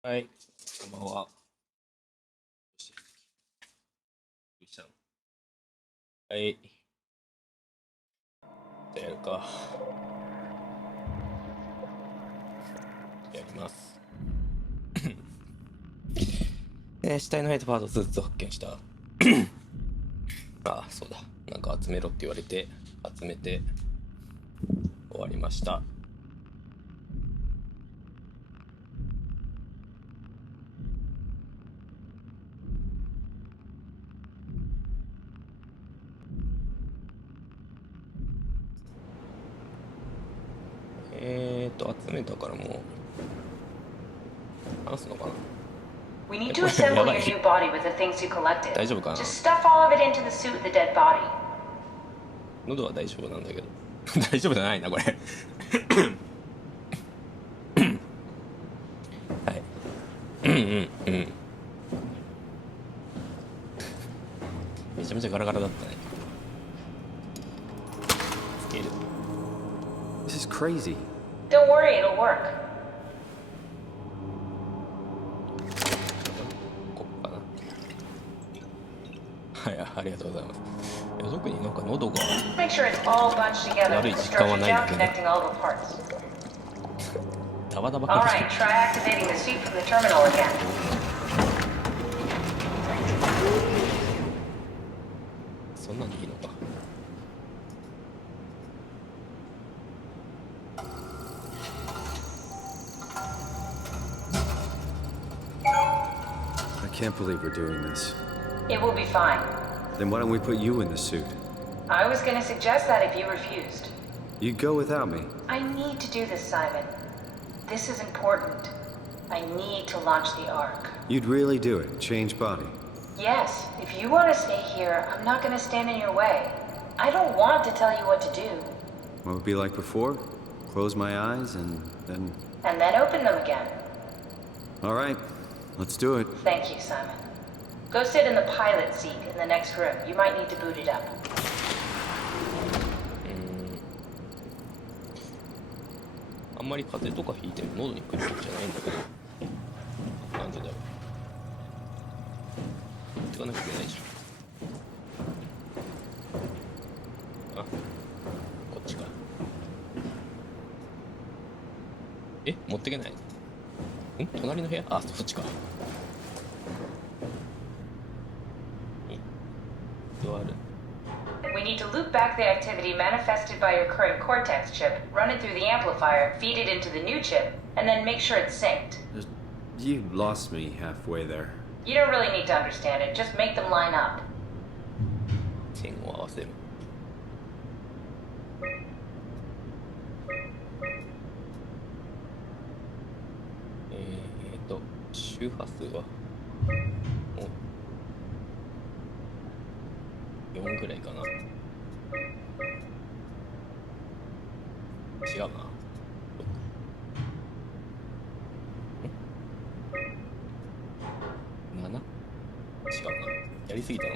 はい、こんばんは。どうしたの？はい、じゃあやるか。やります。死体のヘッドパートスーツを発見した。ああ、そうだ。なんか集めろって言われて、集めて終わりました。集めたからもう、話すのかな。 We need こ to れ assemble やば your い。 new body with the things you collected. 大丈夫かな。 Just stuff all of it into the suit with the dead body. 喉は大丈夫なんだけど。大丈夫じゃないな、これ。はい。めちゃめちゃガラガラだったね。スケール。 This is crazy. Don't worry, it'll work. ここかな。はい、ありがとうございます。いや、特になんか喉が Make sure it's all bunched together悪 with い the 実感は structure ないんだ down けど、 connecting all the parts. ダバダバかもしれ Alright, ない。 try activating the suit from the terminal again. そんなんでいいのか。I can't believe we're doing this. It will be fine. Then why don't we put you in the suit? I was gonna suggest that if you refused. You'd go without me. I need to do this, Simon. This is important. I need to launch the Ark. You'd really do it, change body. Yes, if you want to stay here, I'm not gonna stand in your way. I don't want to tell you what to do. What would it be like before? Close my eyes and then... And then open them again. All right, let's do it. Thank you, Simon. Go sit in the pilot seat in the next room. You might need to boot it up. あんまり風邪とかひいても喉に来るわけじゃないんだけど、なんでだろう。持ってかなきゃいけないじゃん。あ、こっちか。持ってけない。隣の部屋？あ、そっちか。ドアル。We need to loop back the activity manifested by your current Cortex chip, run it through the amplifier, feed it into the new chip, and then make sure it's synced. You lost me halfway there. You don't really need to understand it, just make them line up. 線を合わせる。周波数は4ぐらいかな。違うな。7？ 違うな。やりすぎたの。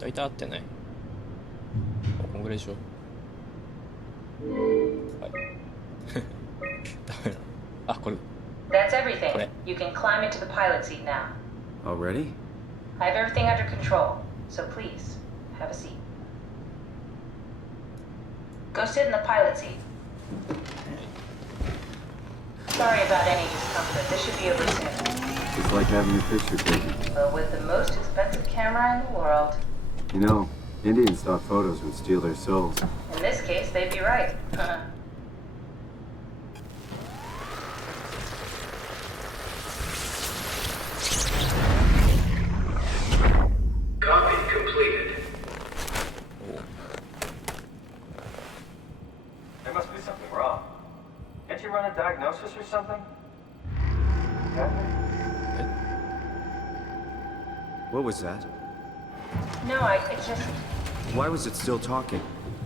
大体合ってない。こんぐらいでしょ。はい。ダメだ。あ、これ。 That's everything. Right. You can climb into the pilot seat now. Already? I have everything under control, so please, have a seat. Go sit in the pilot seat. Sorry about any discomfort. This should be over soon. It's like having your picture taken. But with the most expensive camera in the world. You know, Indians thought photos would steal their souls. In this case, they'd be right. Copy completed. There must be something wrong. Can't you run a diagnosis or something? What was that? No, it's just... Why was it still talking?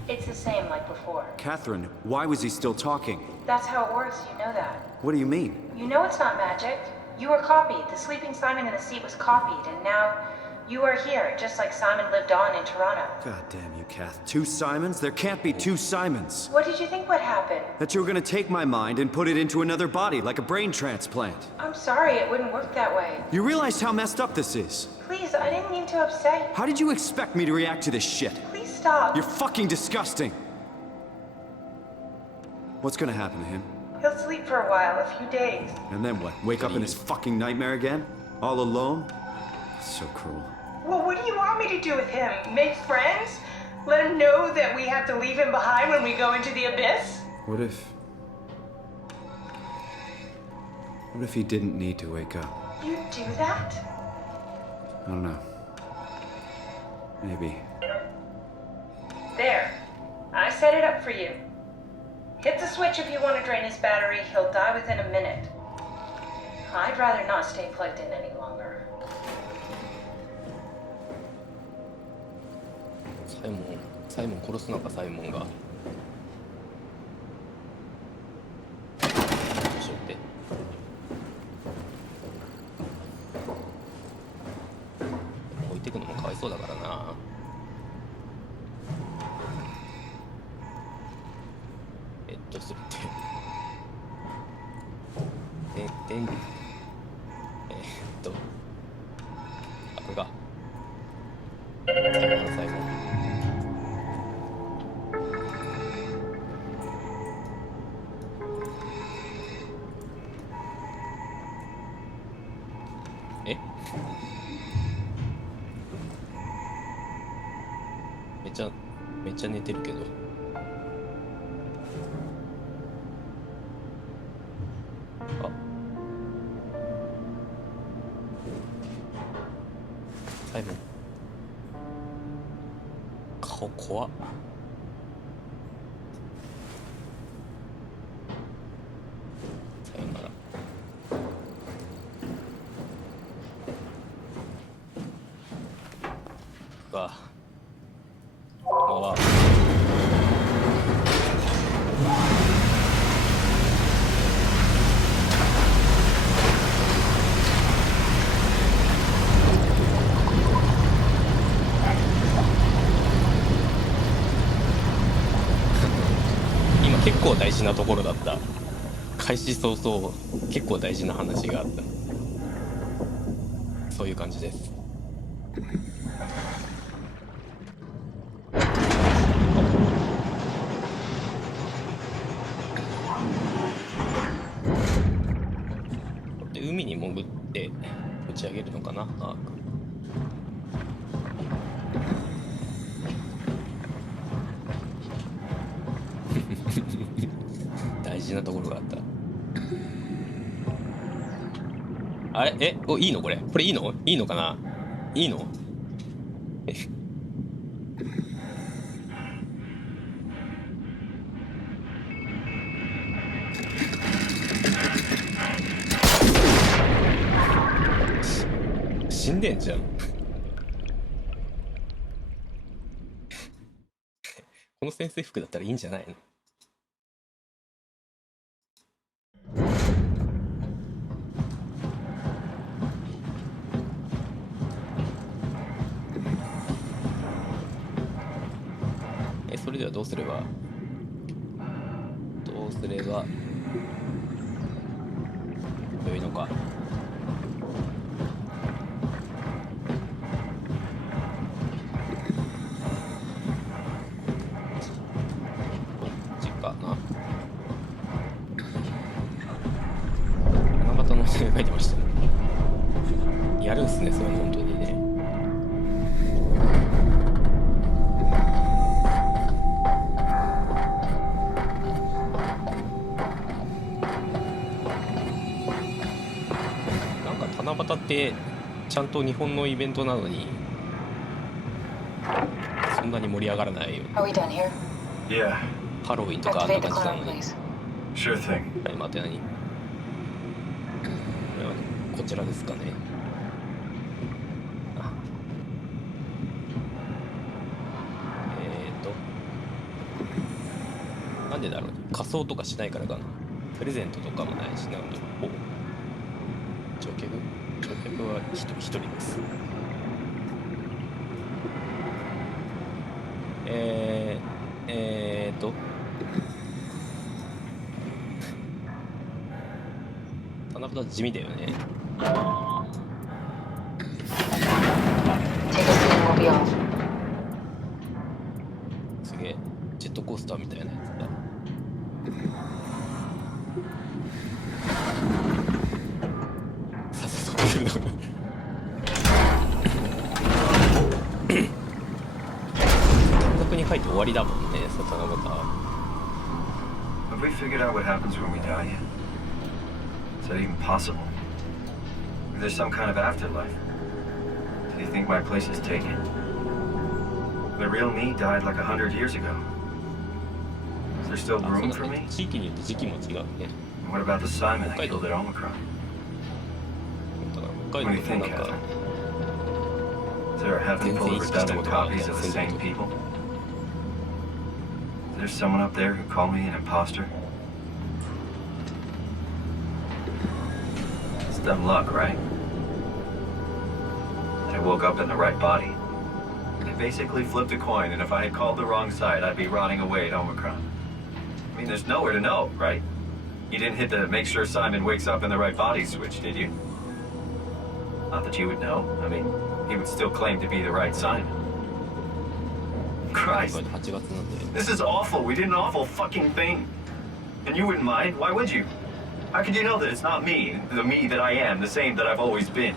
It's the same like before. Catherine, why was he still talking? That's how it works, you know that. What do you mean? You know it's not magic. You were copied. The sleeping Simon in the seat was copied, and now You are here, just like Simon lived on in Toronto. God damn you, Kath. 2 Simons? There can't be 2 Simons. What did you think would happen? That you were gonna take my mind and put it into another body, like a brain transplant. I'm sorry, it wouldn't work that way. You realize how messed up this is? Please, I didn't mean to upset you. How did you expect me to react to this shit? Please stop. You're fucking disgusting. What's gonna happen to him? He'll sleep for a while, a few days. And then what? Wake up in this fucking nightmare again? All alone? So cruel. Well, what do you want me to do with him? Make friends? Let him know that we have to leave him behind when we go into the abyss? What if he didn't need to wake up? You'd do that? I don't know. Maybe. There. I set it up for you. Hit the switch if you want to drain his battery. He'll die within a minute. I'd rather not stay plugged in any longer. サイモン殺すのか、サイモンが。どうしようって。置いてくのもかわいそうだからな。するってあ、これか。サイモン、サイモン。めっちゃ寝てるけど。あ、サイモン。顔怖っ。さよなら。結構大事なところだった。開始早々結構大事な話があった。そういう感じです。で海に潜って打ち上げるのかな、アーク。大事なところがあった。あれ、いいのこれいいの？いいのかな？いいの？死んでんじゃん。この潜水服だったらいいんじゃないの？それではどうすれば良いのか。こっちかな。七夕の絵描いてましたね。やるんすね、そういうの本当にね。七夕ってちゃんと日本のイベントなのにそんなに盛り上がらないよ。Are we done here? Yeah, ハロウィンとかあんな Activate the 感じな cloud, のに。 please. sure thing. はい、待って、何これはこちらですかね。なんでだろう。仮装とかしないからかな。プレゼントとかもないし、なんで。お、乗客は一人です。えーと七夕地味だよね。 Take a seat and we'll be off. すげえジェットコースターみたいなやつだ。さっさと来るな。短冊に書いて終わりだもんね、さたなぼた。 Have we figured out what happens when we die yet? Is that even possible? Is there some kind of afterlife? Do you think my place is taken? The real me died like 100 years ago. Is there still あ、そう room だ for ね。 me? 地域によって時期も違うね。 And what about the Simon I killed at Omicron? だから北 What do 海 you 道 think, もなんか Catherine? Is there a heaven full of redundant copies of the Same same people. people? Is there someone up there who called me an imposter? It's dumb luck, right? I woke up in the right body. I basically flipped a coin, and if I had called the wrong side, I'd be rotting away at Omicron. I mean, there's nowhere to know, right? You didn't hit the make sure Simon wakes up in the right body switch, did you? Not that you would know. I mean, he would still claim to be the right Simon. Christ, 8月なんで this is awful. We did an awful fucking thing. And you wouldn't mind? Why would you? How could you know that it's not me, the me that I am, the same that I've always been?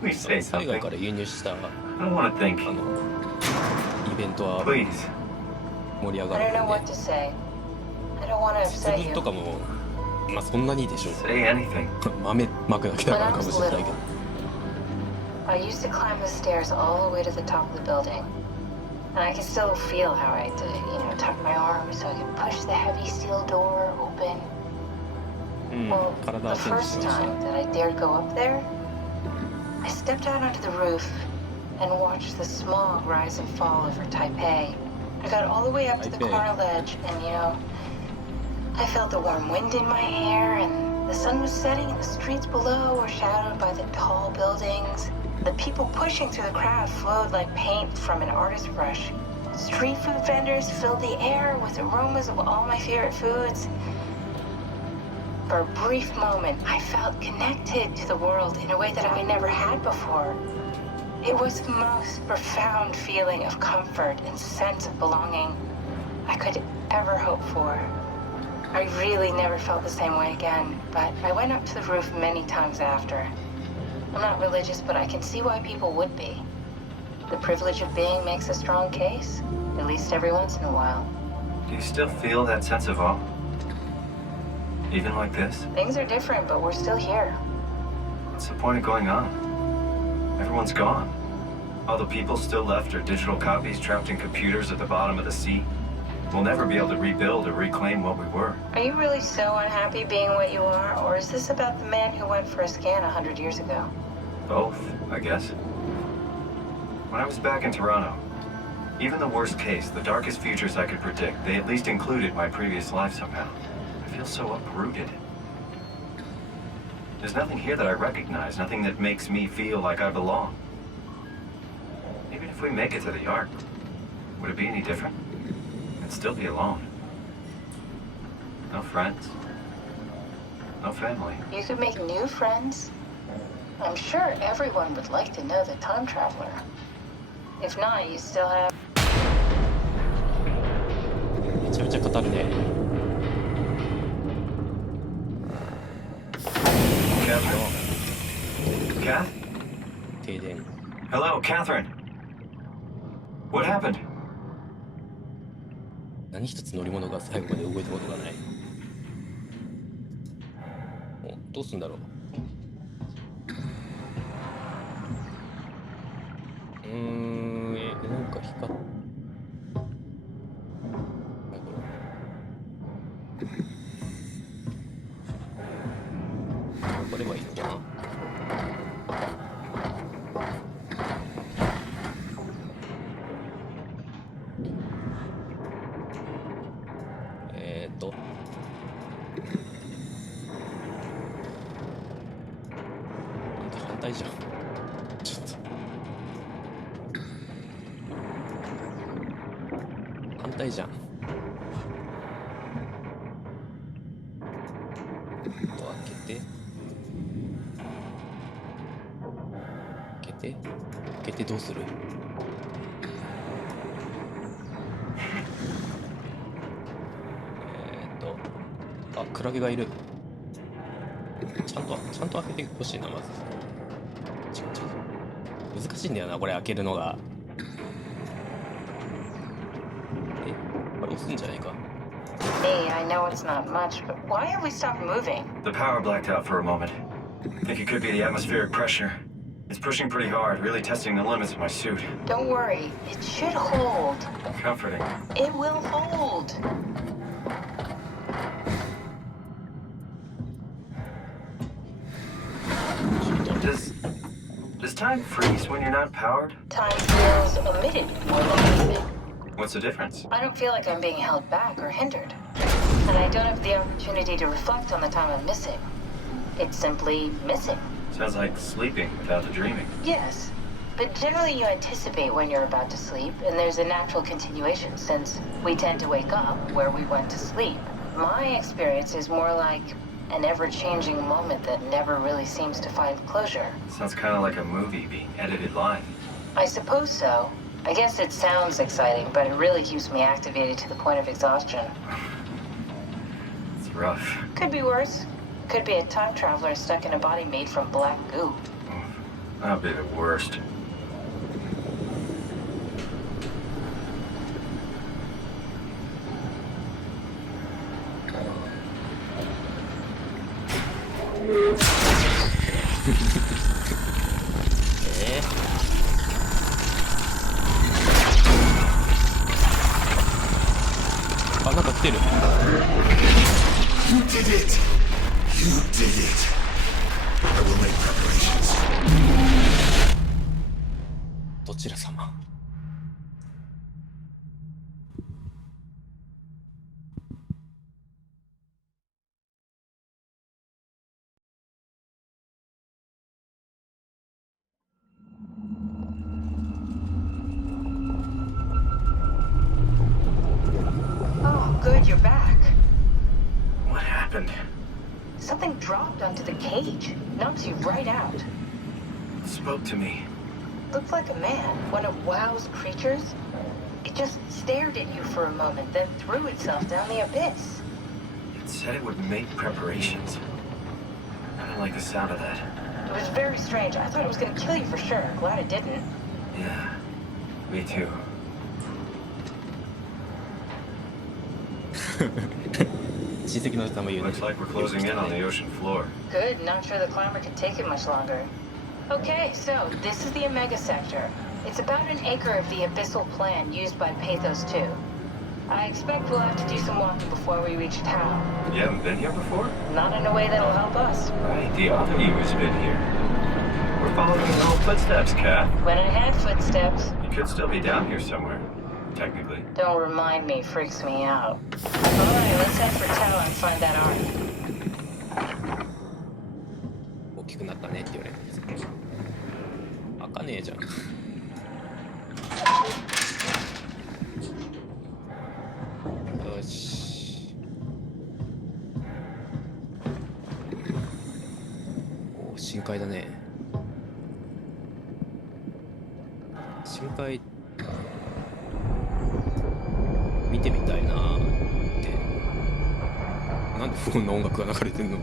Please say 海外 something. から輸入した I don't want to think. イベントは Please. 盛り上 I が don't る know ん what で to say. I don't want to 実 upset 物 you. とかもまあそんなにでしょう。 Say anything. 豆まくだけだからかもしれないけど。 I used to climb the stairs all the way to the top of the building. And I can still feel how I had to, tuck my arm so I could push the heavy steel door open. うん、 Well, 体 the チェンジし first ました。 time that I dared go up there, I stepped out onto the roof and watched the smog rise and fall over Taipei. I got all the way up to the Taipei. corner ledge and, I felt the warm wind in my hair and the sun was setting and the streets below were shadowed by the tall buildings. The people pushing through the crowd flowed like paint from an artist's brush. Street food vendors filled the air with aromas of all my favorite foods. For a brief moment, I felt connected to the world in a way that I never had before. It was the most profound feeling of comfort and sense of belonging I could ever hope for. I really never felt the same way again, but I went up to the roof many times after. I'm not religious, but I can see why people would be. The privilege of being makes a strong case, at least every once in a while. Do you still feel that sense of awe? Even like this? Things are different, but we're still here. What's the point of going on? Everyone's gone. All the people still left are digital copies trapped in computers at the bottom of the sea. We'll never be able to rebuild or reclaim what we were. Are you really so unhappy being what you are, or is this about the man who went for a scan 100 years ago? Both, I guess. When I was back in Toronto, even the worst case, the darkest futures I could predict, they at least included my previous life somehow. I feel so uprooted. There's nothing here that I recognize, nothing that makes me feel like I belong. Even if we make it to the Ark, would it be any different? I'd still be alone. No friends. No family. You could make new friends. I'm sure everyone would like to know the time traveler. If not, you still have... めちゃめちゃ語るね。 Catherine? Kath? 停電。 Hello, Catherine. What happened? 何一つ乗り物が最後まで動いたことがない。お、どうすんだろう。なんか光っ。何これ。頑張ればいいのかな。反対じゃん。ちょっと。態じゃん。ドア開けてどうする？あ、クラゲがいる。ちゃんと開けてほしいな、まず。難しいんだよな、これ開けるのが。あれ押すんじゃないか。Hey, I know it's not much, but why have we stopped moving? The power blacked out for a moment. Think it could be the atmospheric pressure. It's pushing pretty hard, really testing the limits of my suit. Don't worry, it should hold. Comforting. It will hold. Does time freeze when you're not powered? Time feels omitted more than anything. What's the difference? I don't feel like I'm being held back or hindered. And I don't have the opportunity to reflect on the time I'm missing. It's simply missing. Sounds like sleeping without the dreaming. Yes. But generally you anticipate when you're about to sleep, and there's a natural continuation since we tend to wake up where we went to sleep. My experience is more like an ever-changing moment that never really seems to find closure. Sounds kind of like a movie being edited live. I suppose so. I guess it sounds exciting, but it really keeps me activated to the point of exhaustion. It's rough. Could be worse. Could be a time traveler stuck in a body made from black goo. That'd be the worst.あ、なんか来てる。 You did it! You did it! I will make preparations. どちら様？ Oh, good, you're back. What happened? Something dropped onto the cage. Knocks you right out. It spoke to me. Looked like a man, one of WoW's creatures. It just stared at you for a moment, then threw itself down the abyss. It said it would make preparations. I don't like the sound of that. It was very strange. I thought it was gonna kill you for sure. Glad it didn't. Yeah, me too. 親戚の人も言うね。 Looks like we're closing in on the ocean floor. Good, not sure the climber could take it much longer. Okay, so this is the Omega Sector. It's about an acre of the abyssal plan used by Pathos 2. I expect we'll have to do some walking before we reach town. You haven't been here before? Not in a way that'll help us. Right, the other you has been here. We're following your little footsteps, Kat. When I had footsteps. You could still be down here somewhere, technically. Don't remind me, freaks me out. Alright, let's head for town and find that ark. 大きくなったねって言われるんですけど。開かねえじゃん。よし。お、深海だね。深海見てみたいなーって。なんで不穏な音楽が流れてんの？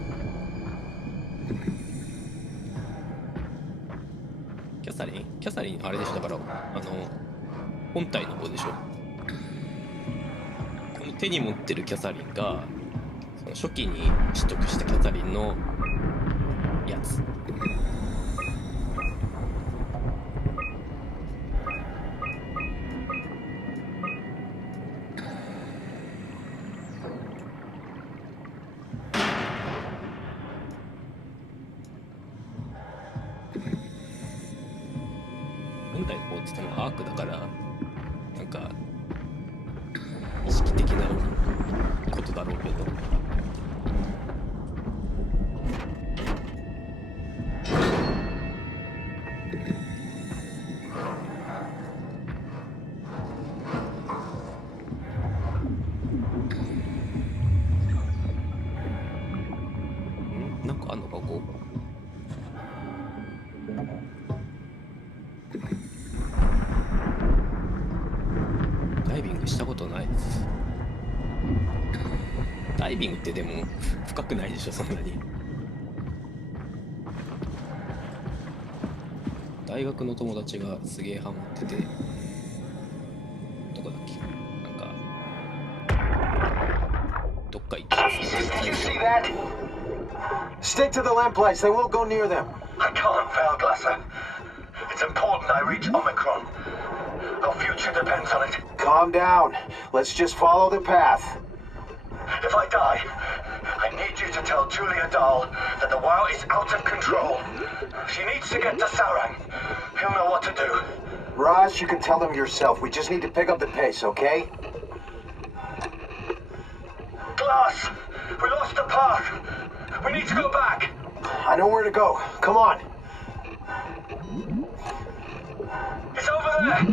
キャサリンあれでしょ、だから本体の方でしょ。この手に持ってるキャサリンがその初期に取得したキャサリンのやつ。本体の方って言ってもアークだからなんか意識的なことだろうけど。なんかあんのかここ。ダイビングしたことないです。ダイビングってでも深くないでしょそんなに。大学の友達がすげえハマってて、どこだっけ、なんかどっか行ったんですよ。 You see that? Stick to the lamplights. They won't go near them. I can't, Valglasser. It's important I reach Omicron. Our future depends on it. Calm down. Let's just follow the path. If I die, I need you to tell Julia Dahl that the WoW is out of control. She needs to get to Sarang. He'll know what to do. Raj, you can tell them yourself. We just need to pick up the pace, okay? Glass! We lost the path. We need to go back. I know where to go. Come on. It's over there.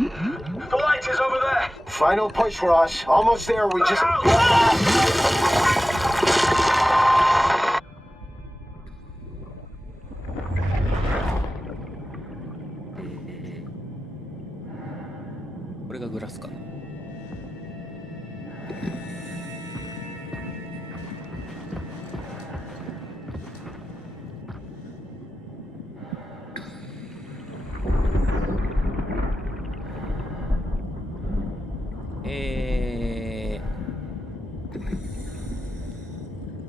The light is over there. Final push, Raj. Almost there. We just... Mm-hmm. これがグラスかな。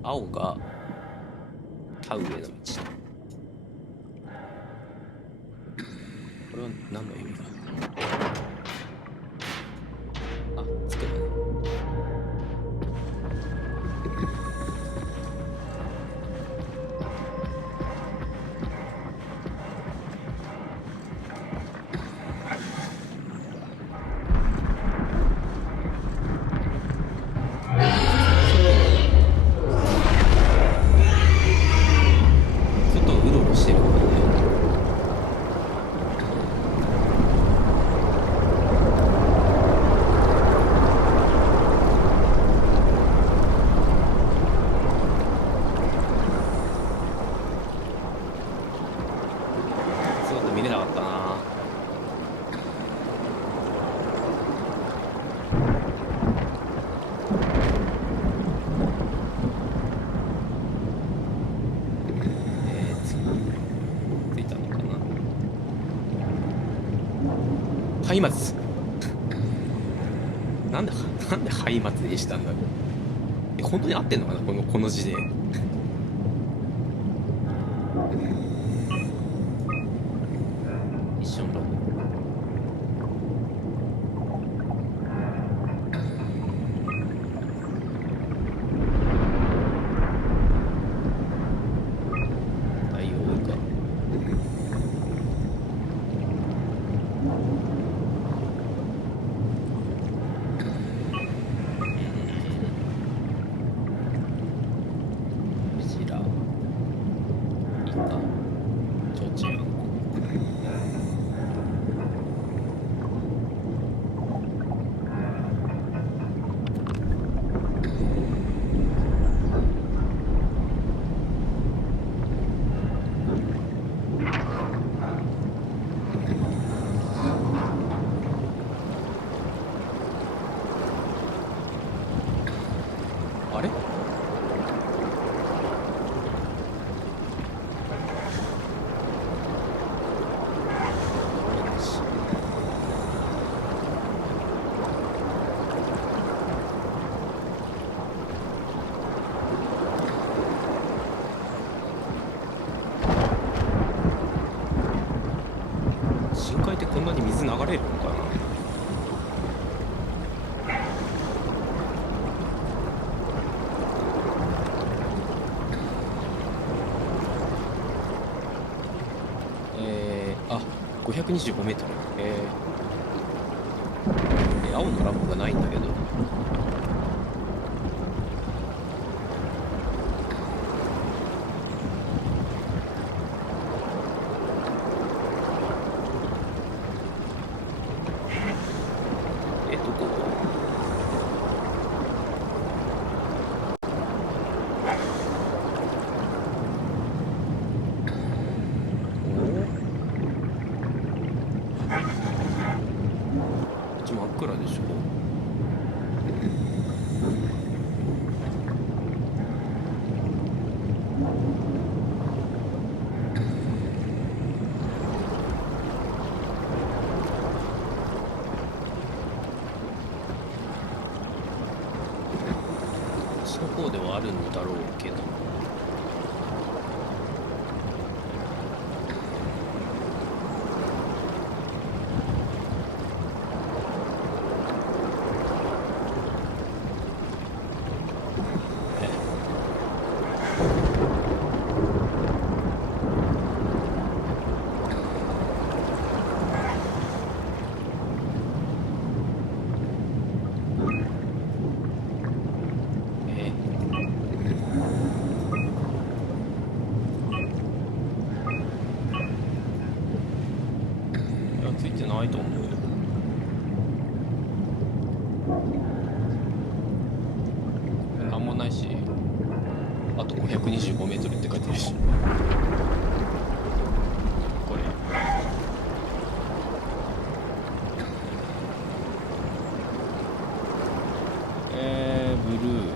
青が田植えの道。これは何の意味が。あ、つくの。ハイマツなんでハイマツにしたんだろう。本当に合ってんのかなこの字で。一緒のロゴ。大王か。あれ？深海ってこんなに水流れるのかな？あ、525メートル。青のランプがないんだけど。どこ？るのだろうけど。ついてないと思うよ。なんもないし、あと525メートルって書いてあるし。これ。ブルー。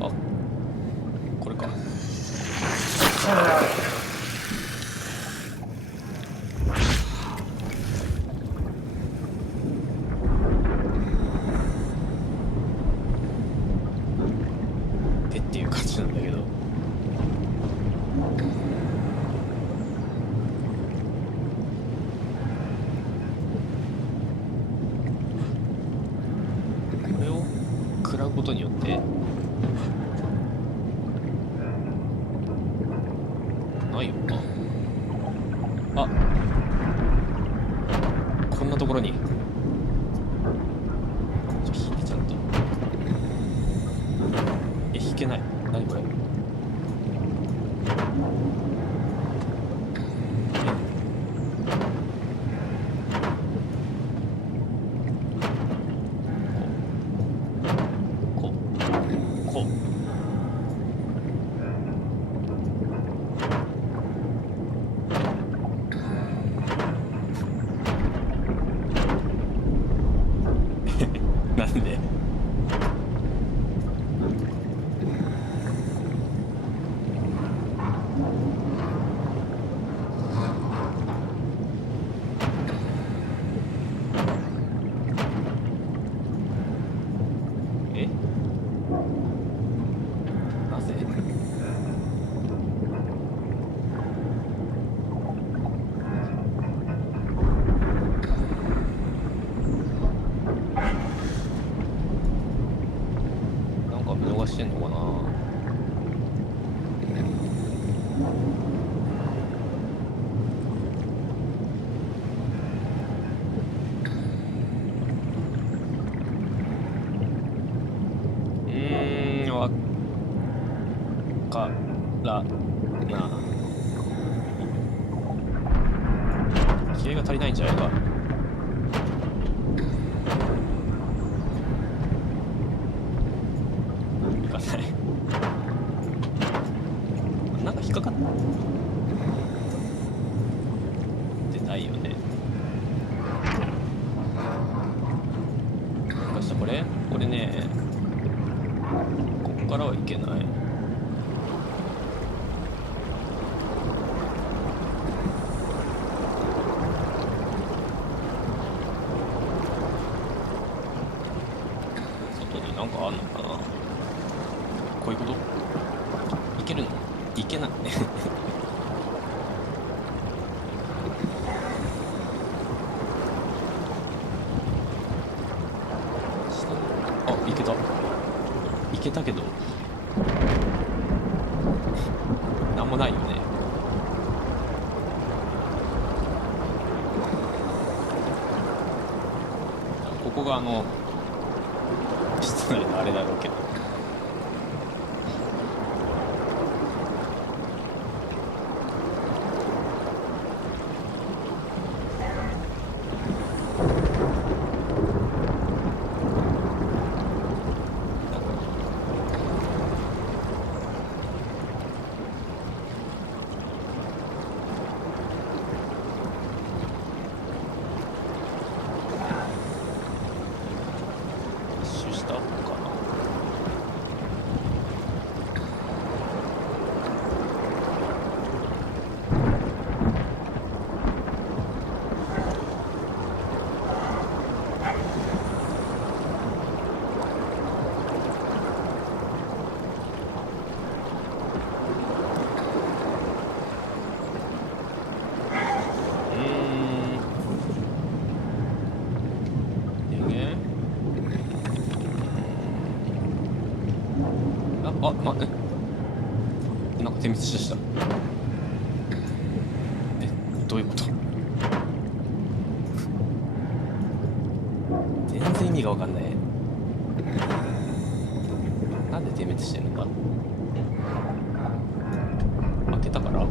あ、これか。でっていう感じなんだけど。これを食らうことによってないよな。あ、こんなところに引いてちゃんと。引けない。何これ。こうこうなんで。え、なぜ。なんか見逃してんのかな。わからな。気合が足りないんじゃないか。いかない。なんか引っかかってないよね。もしかしてこれね、ここからはいけない。外になんかあんのかな。こういうこと。いけるの？いけない。あ、いけた。いけたけどなんもないよね。ここが室内のあれだろうけど。なんか点滅した。どういうこと？全然意味が分かんない。なんで点滅してるのか。開けたから。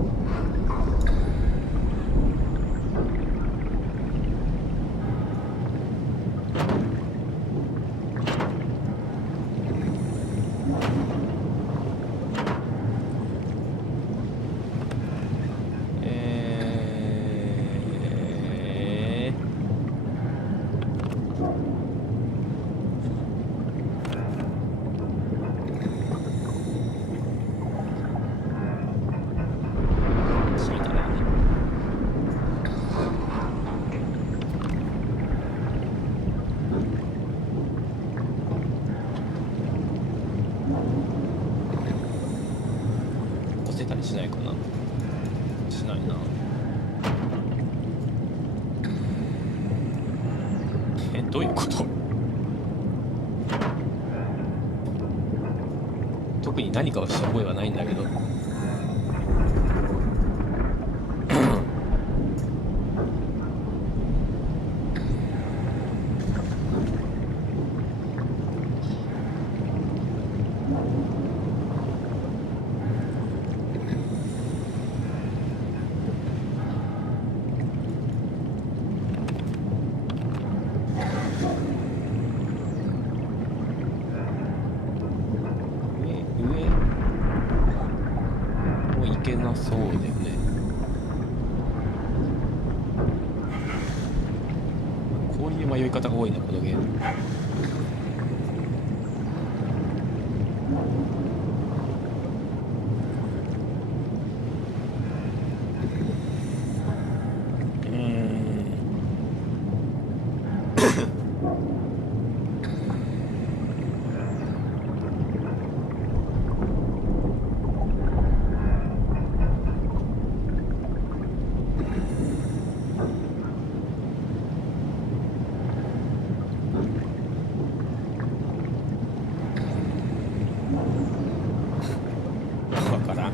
たりしないかな。しないな。どういうこと？特に何かをした覚えはないんだけど。いけなそうだよね。こういう迷い方が多いな、このゲーム。わからん。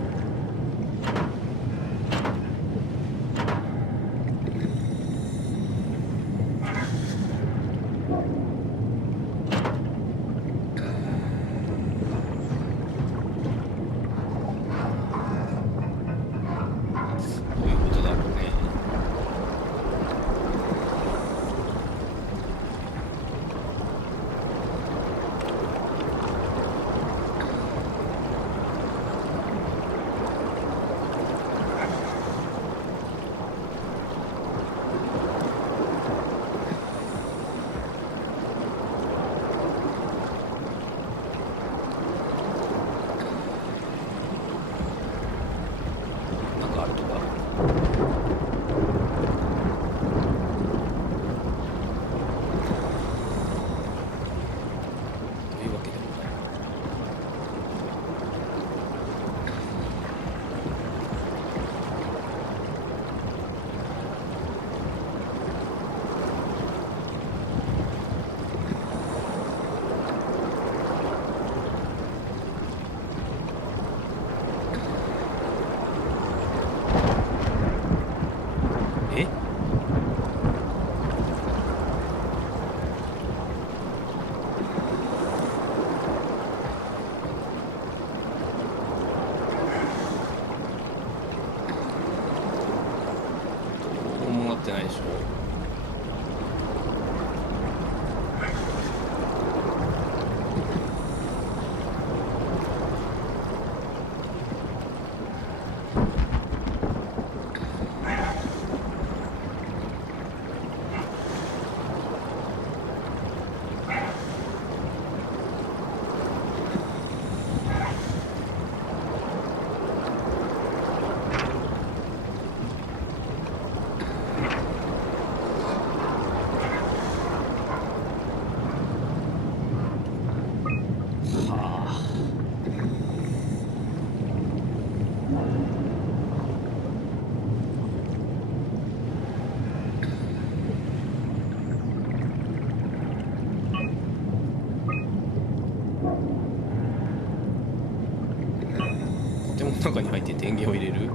中に入って電源を入れる。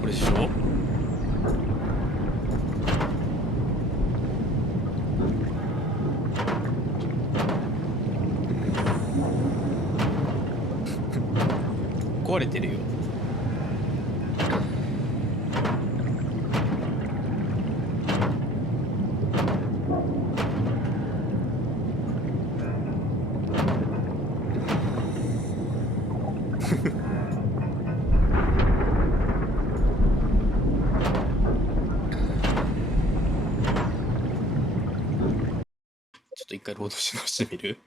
これでしょ。壊れてるよ。ちょっと一回ロードし直してみる。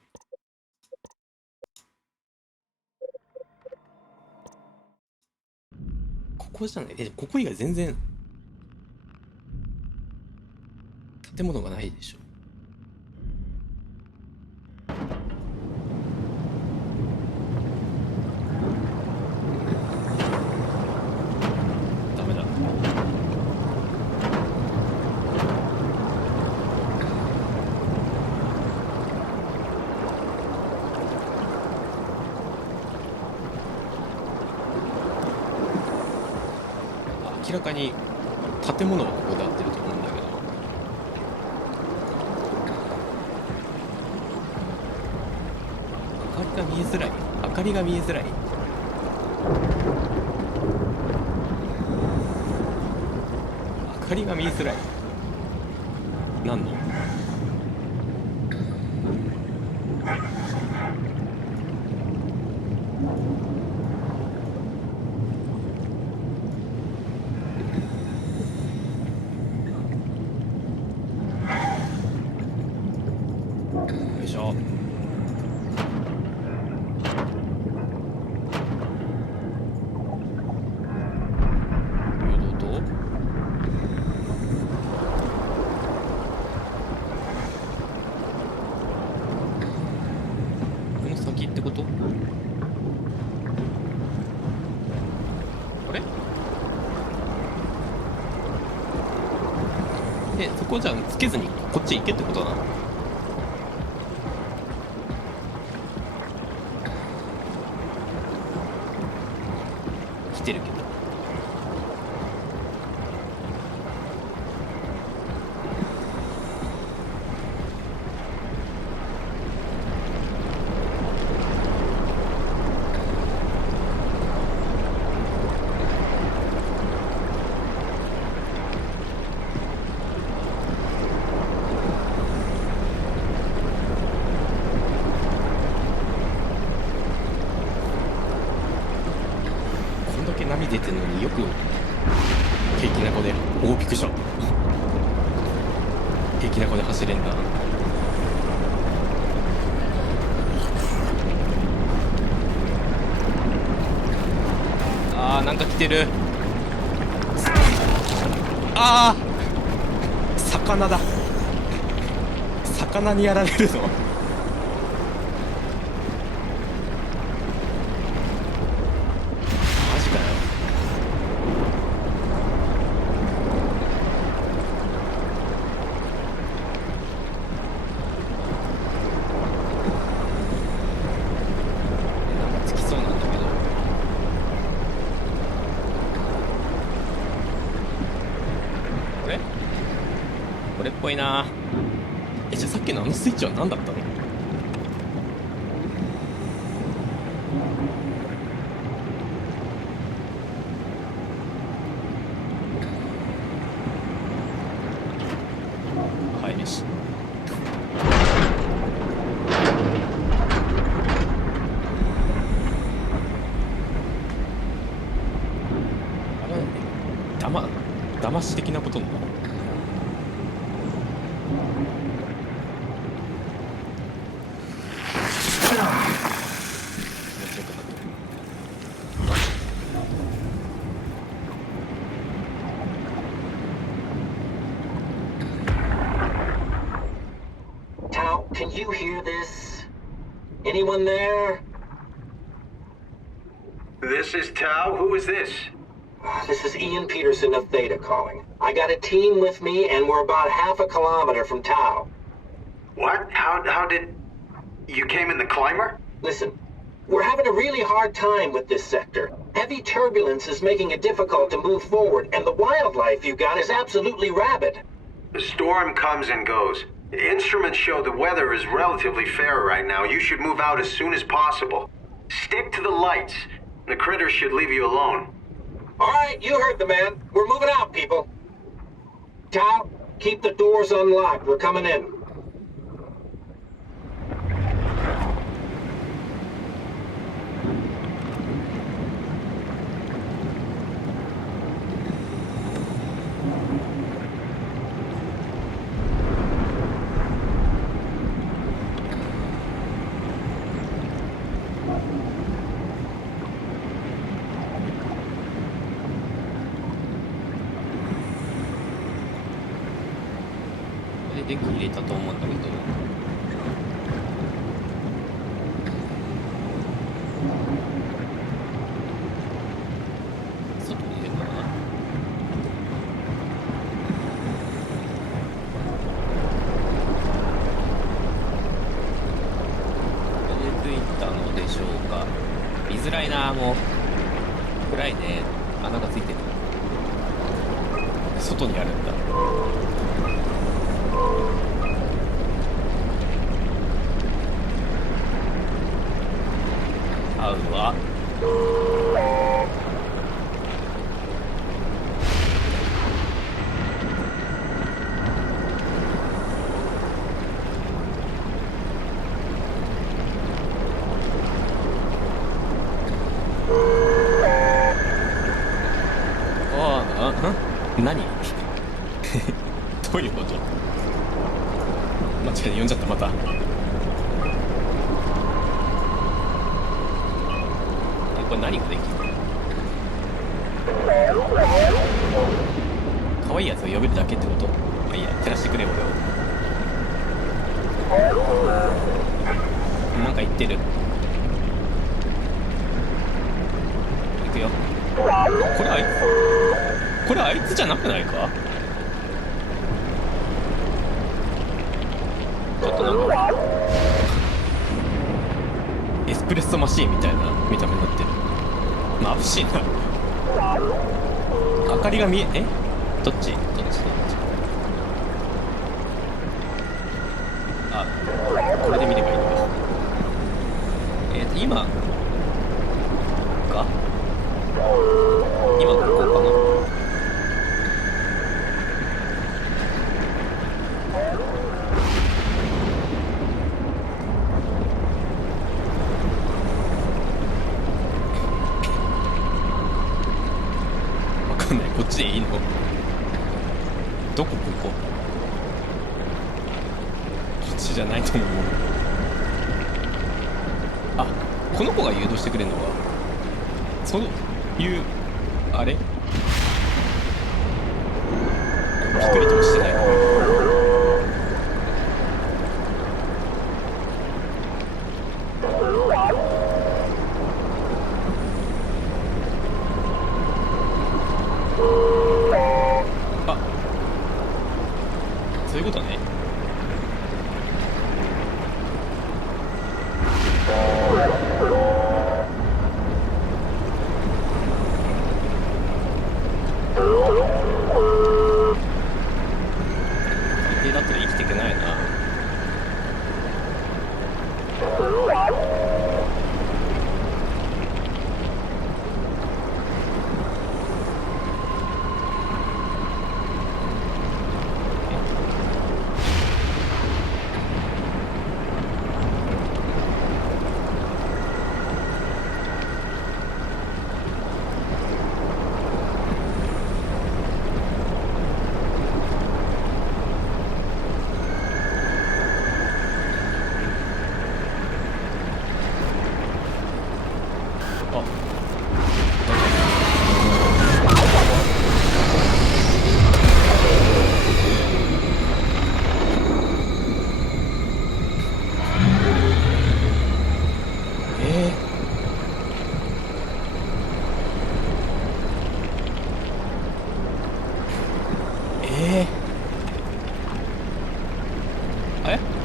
ここじゃない？ここ以外全然建物がないでしょ。ダメだ。明らかに建物はここで合ってると思うんだけど、明かりが見えづらい。明かりが見えづらい。明かりが見えづらい。何の？よいしょ。誘導灯？この先ってこと？あれ？そこじゃつけずにこっち行けってことなの？来てるけど。こんだけ波出てるのによく平気な子で、びっくりした。平気な子で走れんな。なんか来てる。魚だ。魚にやられるぞ。マジかよ。なんかつきそうなんだけど。これっぽいな。じゃあさっきのあのスイッチは何だったの？はい、よし。あれはね、騙し的なことなの？Can you hear this? Anyone there? This is Tau. Who is this? This is Ian Peterson of Theta calling. I got a team with me, and we're about half a kilometer from Tau. What? How did... You came in the climber? Listen, we're having a really hard time with this sector. Heavy turbulence is making it difficult to move forward, and the wildlife you got is absolutely rabid. The storm comes and goes. The instruments show the weather is relatively fair right now. You should move out as soon as possible. Stick to the lights. The critters should leave you alone. All right, you heard the man. We're moving out, people. Tao, keep the doors unlocked. We're coming in.電気入れたと思うんだけど、外に入れるかな。これでついたのでしょうか。見づらいな、もう暗いね。穴がついてる。外にあるんだ。合うわ。何どういうこと。間違えて読んじゃった。またこれ何ができるの。可愛いやつを呼べるだけってこと。まあいいや、照らしてくれ俺を。なんか言ってる。行くよ。これあいつじゃなくないか。ちょっとなんかエスプレッソマシーンみたいな見た目になってる。眩しいな。明かりが見え、どっちあ、これで見ればいいのか。今か今ここかな。こっちでいいの。どここっちじゃないと思う。あ、この子が誘導してくれるのか。そういうあれピクリともしてない。そういうことね。最低だったら生きていけないな。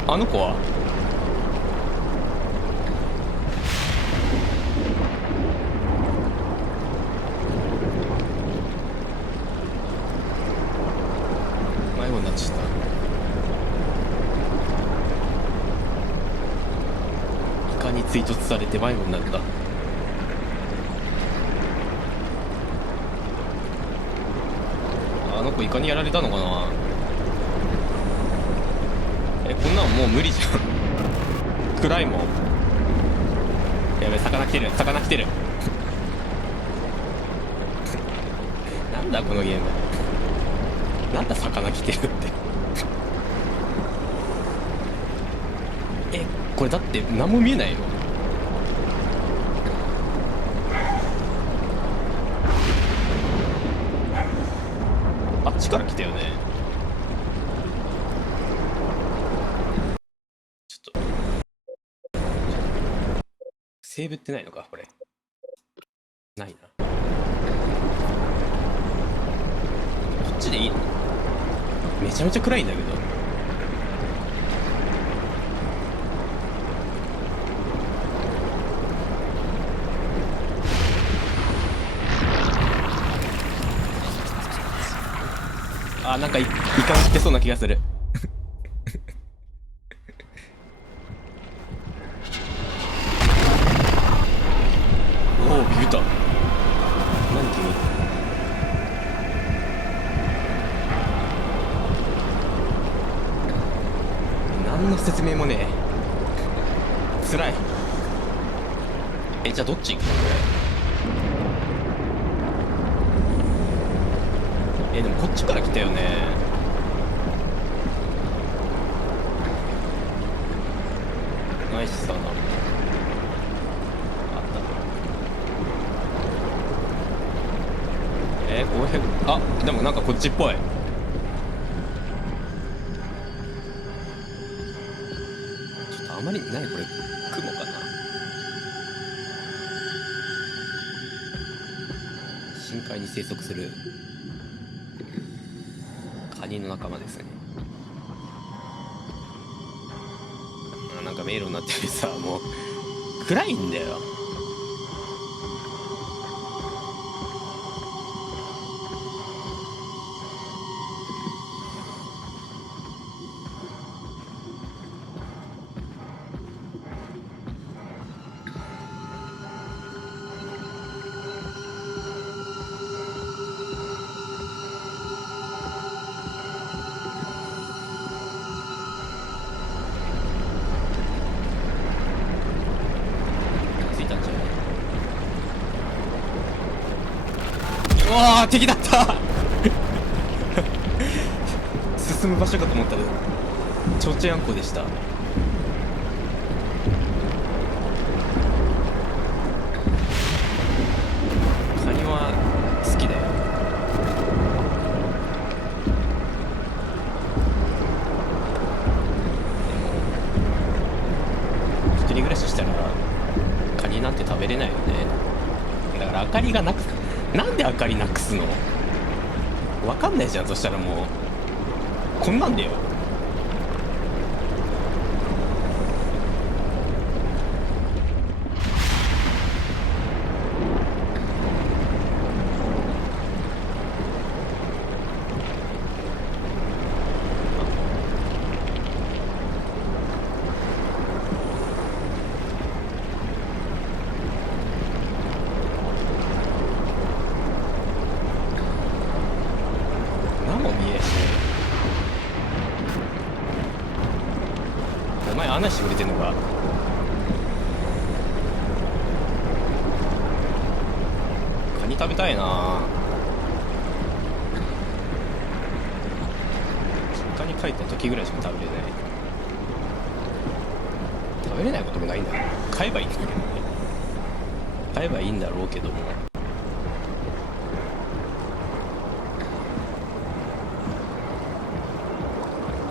あの子は後になっちゃった。イカに追突されて迷子になった。あの子イカにやられたのかな。こんなんもう無理じゃん。暗いもん。やべ、魚来てる、魚来てる。なんだこのゲーム。なんだ魚来てるって。これだって何も見えないよ。あっちから来たよね。ちょっとセーブってないのかこれ。ないな。こっちでいいの？めちゃめちゃ暗いんだけど。なんかイカが来てそうな気がする。おお、ビビった。何君。何の説明もねえ。辛い。じゃあどっち行くのこれ。でもこっちから来たよね。ナイスだな。あった。こういうでもなんかこっちっぽい。ちょっとあまり何これ雲かな。深海に生息するカニの仲間ですね。なんか迷路になっててさ、もう暗いんだよ。うわー、敵だった。進む場所かと思ったらちょうちゃんこでした。カニは好きだよ。でも一人暮らししたらカニなんて食べれないよね。だから明かりがなく、なんで明かりなくすの？わかんないじゃん。そしたらもうこんなんだよ。お前案内してくれてんのか。カニ食べたいな。実家に帰った時ぐらいしか食べれない。食べれないこともないんだ。買えばいいんだけどね。買えばいいんだろうけども。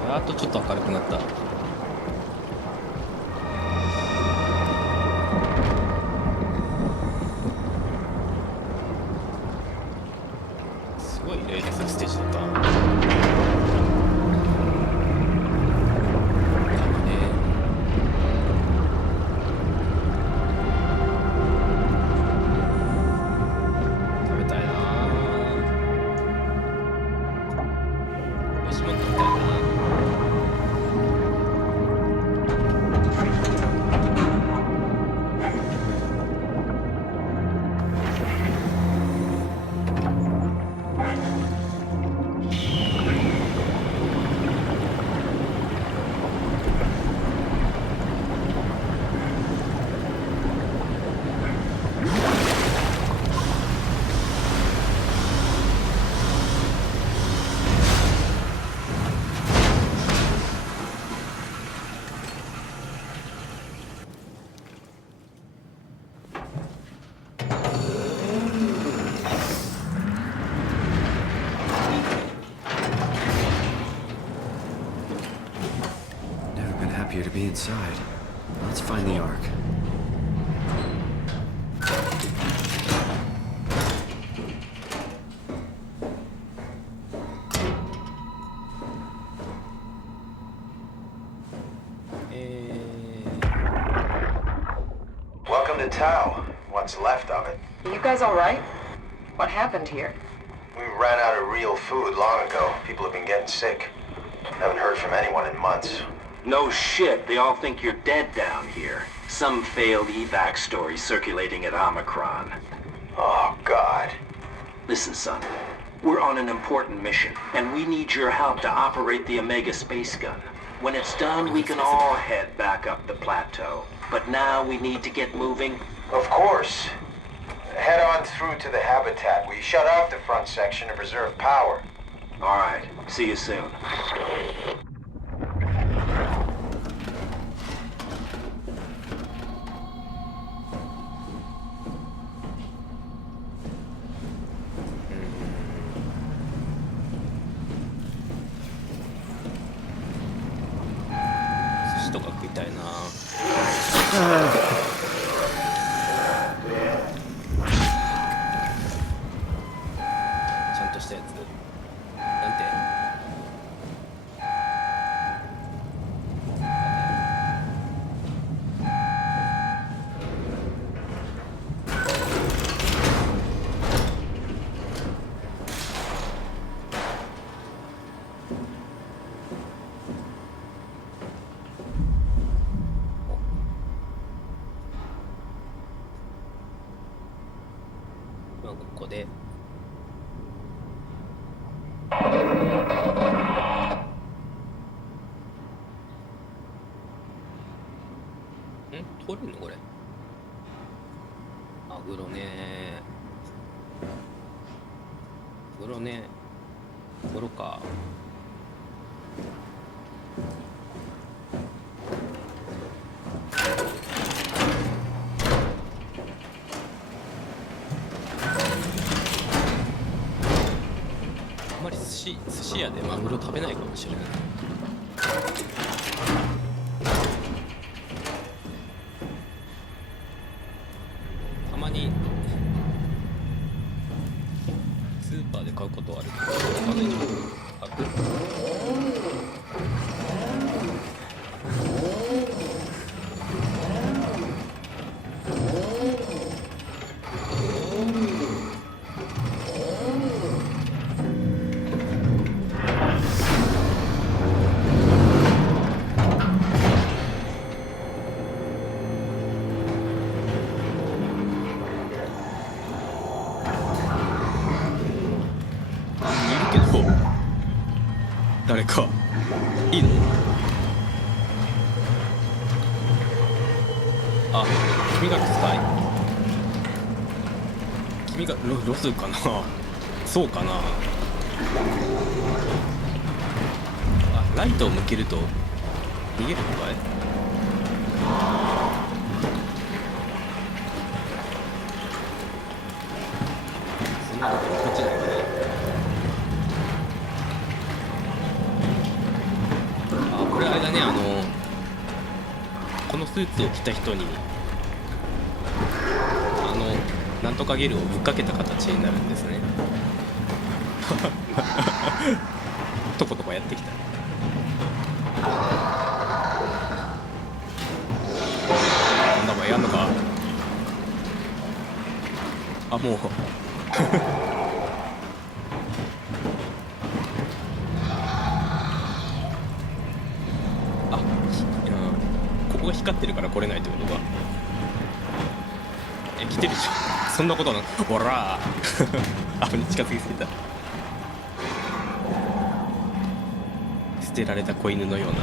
やっとちょっと明るくなった。すごいイライラするステージだった。食べたいな。よし、もっと be inside. Let's find the Ark. Welcome to Tau. What's left of it. You guys all right? What happened here? We ran out of real food long ago. People have been getting sick. Haven't heard from anyone in months. No shit, they all think you're dead down here. Some failed evac story circulating at Omicron. Oh, God. Listen, son. We're on an important mission, and we need your help to operate the Omega space gun. When it's done, we can all head back up the plateau. But now we need to get moving. Of course. Head on through to the habitat. We shut off the front section to preserve power. All right, see you soon.ここで取れるのこれ。マグロね。マグロね。マグロか。あんまり寿司屋でマグロ食べないかもしれない。たまにスーパーで買うことはあるけど、わかんないじゃん。誰かいいの？あ、君が使い。君がロスかな。そうかな。あ、ライトを向けると逃げるのかい？そんなことこっちないかね。これあれだね、このスーツを着た人になんとかゲルをぶっかけた形になるんですね。とことこやってきた。なんだお前やんのか。あ、もうここが光ってるから来れないってことか。来てるでしょ。そんなことなほらあ、近づきすぎた。捨てられた子犬のような。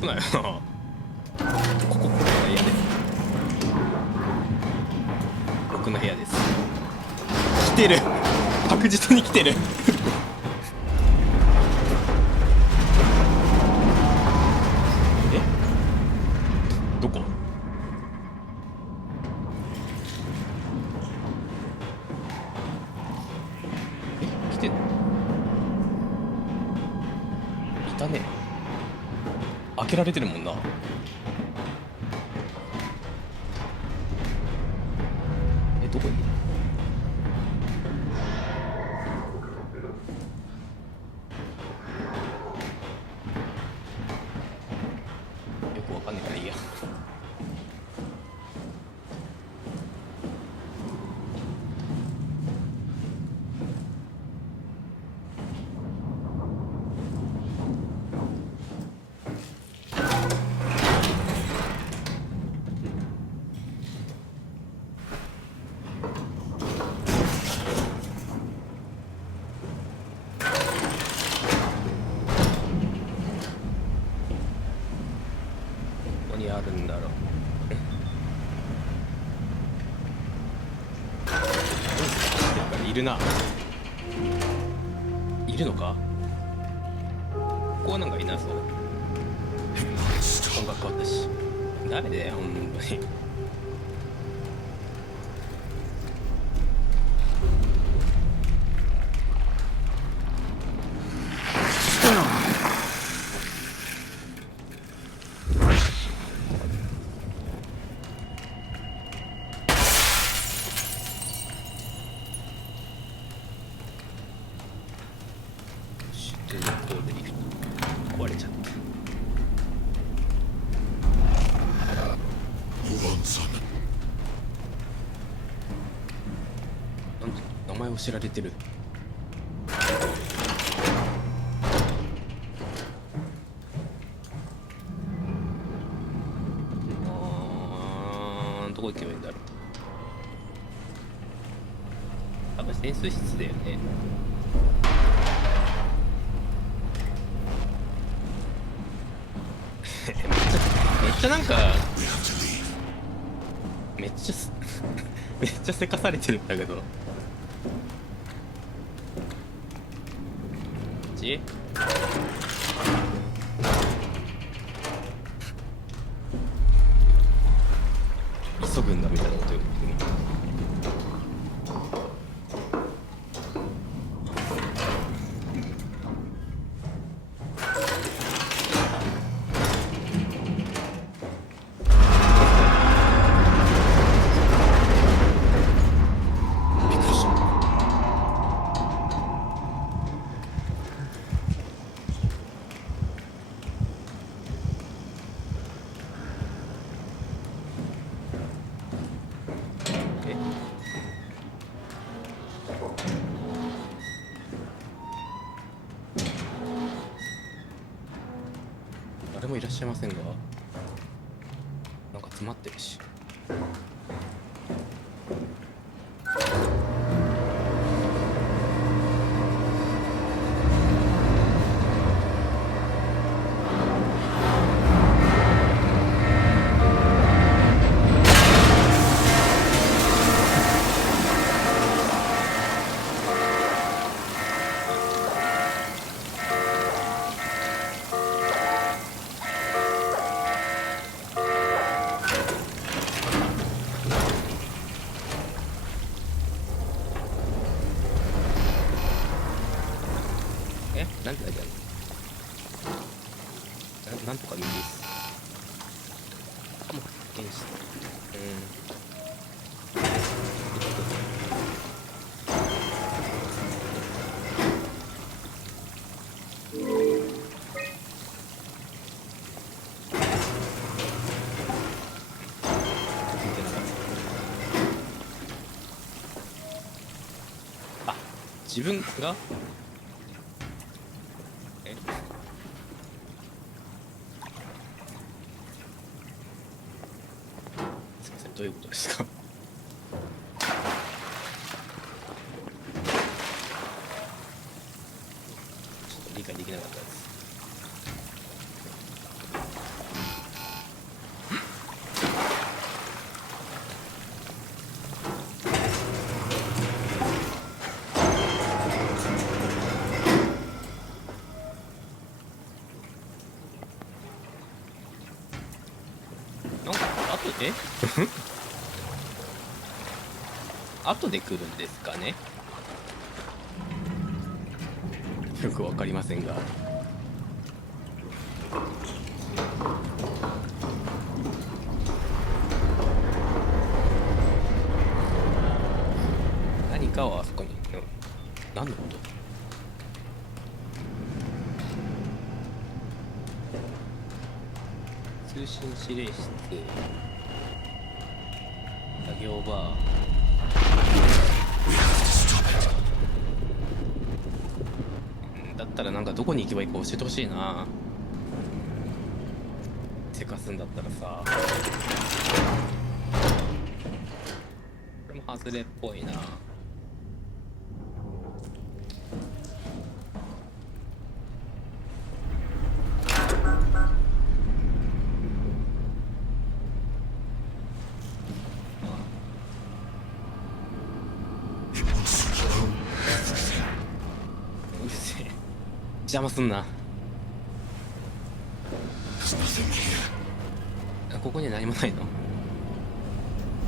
少ないな。ここが嫌です。僕の部屋です。来てる、確実に来てる。え、どこ？え、来てんの？いたね。開けられてるもんな。え、どこに？よくわかんないからいいや。ここにあるんだろう。いるな。いるのか？ここはなんかいなそう。音楽変わったし。誰だよ、ほんとに。壊れちゃった。なんで名前を知られてる。どこ行けばいいんだろう。多分潜水室だよね。めっちゃなんかめっちゃせかされてるんだけど。こっち？急ぐんだみたいなこと言う。誰もいらっしゃいませんが、なんか詰まってるし。なんて書いてあるの？なんとかミリス。あ、もう発見した。あ、自分がどういうことですか？ちょっと理解できなかったです。え後で来るんですかね。よくわかりませんが。何かをあそこに、何のこと？通信指令室、作業バー。だったらなんかどこに行けばいいか教えてほしいな。せかすんだったらさ。これも外れっぽいな。邪魔すんな。ここには何もないの？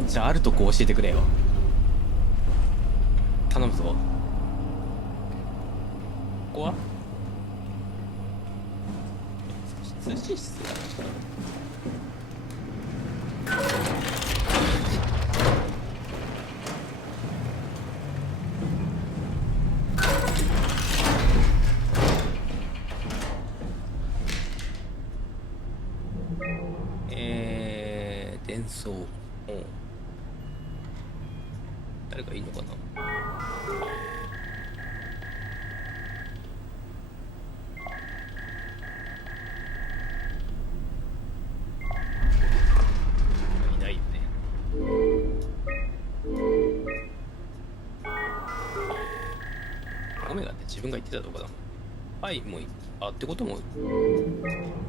じゃああるとこ教えてくれよ。頼むぞ。ここは通信室。伝送。誰かいいのかな。いないよね。オメガって自分が言ってたとこだ。はい、もうってことも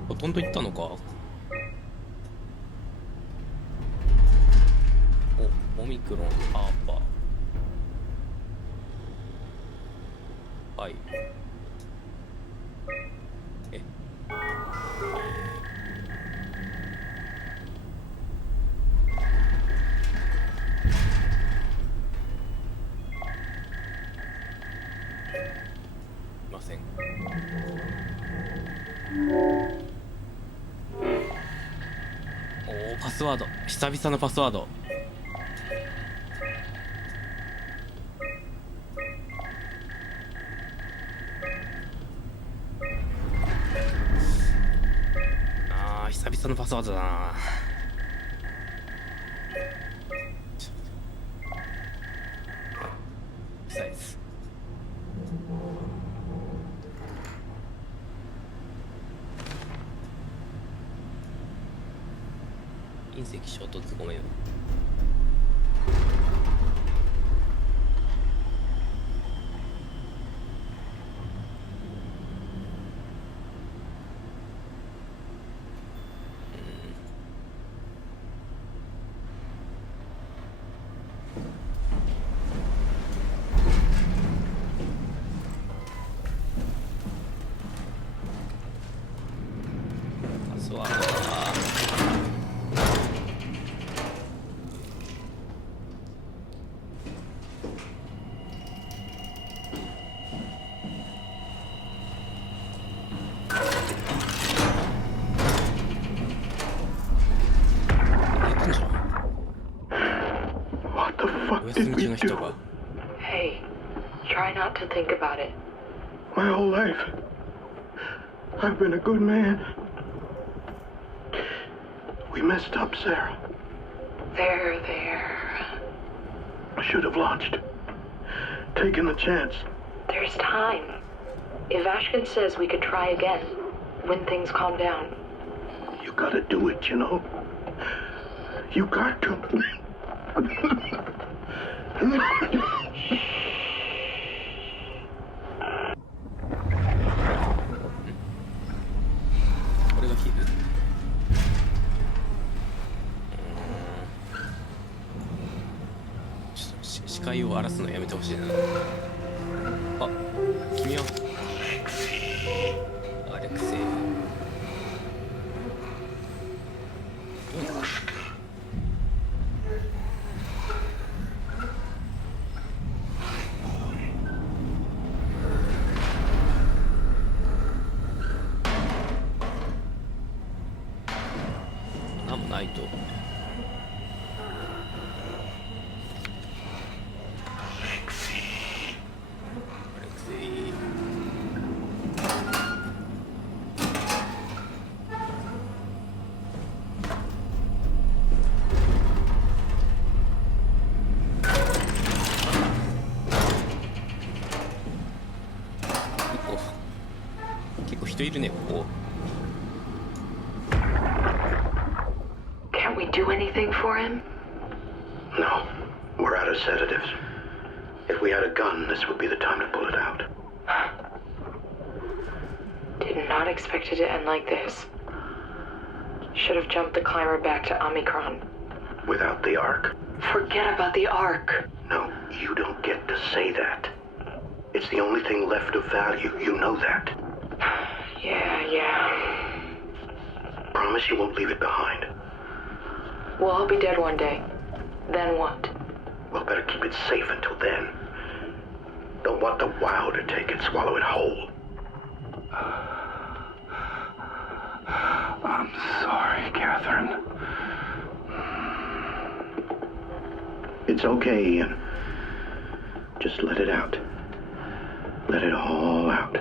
ほとんど言ったのか。オミクロン、ハーパー。はい。いません。パスワード。久々のパスワード。久々のパスワードだな。サイズ。隕石衝突ごめんよ。Hey, try not to think about it. My whole life, I've been a good man. We messed up, Sarah. There. I should have launched. Taken the chance. There's time. Ivashkin says we could try again when things calm down. You gotta do it, you know. You got to.ちょっと視界を荒らすのやめてほしいな。あ、君はアレクセイ。どうなの？人いるね、ここ。 Can't we do anything for him? No, we're out of sedatives. If we had a gun, this would be the time to pull it out. Did not expect it to end like this. Should have jumped the climber back to Omicron. Without the Ark? Forget about the Ark. No, you don't get to say that. It's the only thing left of value. You know that. Yeah. Promise you won't leave it behind. We'll all be dead one day. Then what? We'll better keep it safe until then. Don't want the WoW to take it, swallow it whole. I'm sorry, Catherine. It's okay, Ian. Just let it out. Let it all out.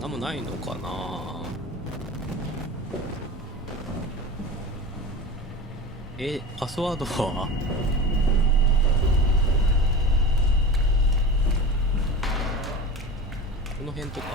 なんもないのかな。パスワードはこの辺とか。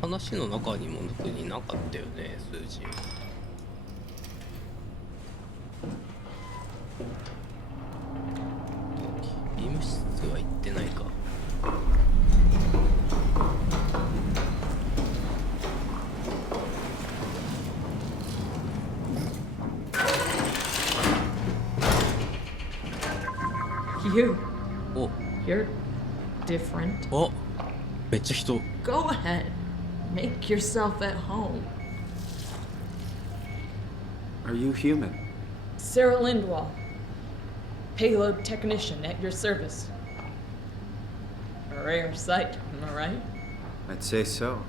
話の中にも特になかったよね、数字。医務室は行ってないか。You. お、 You're different. お、めっちゃ人。 Go ahead. Make yourself at home. Are you human? Sarah Lindwall. Payload technician at your service. A rare sight, am I right? I'd say so.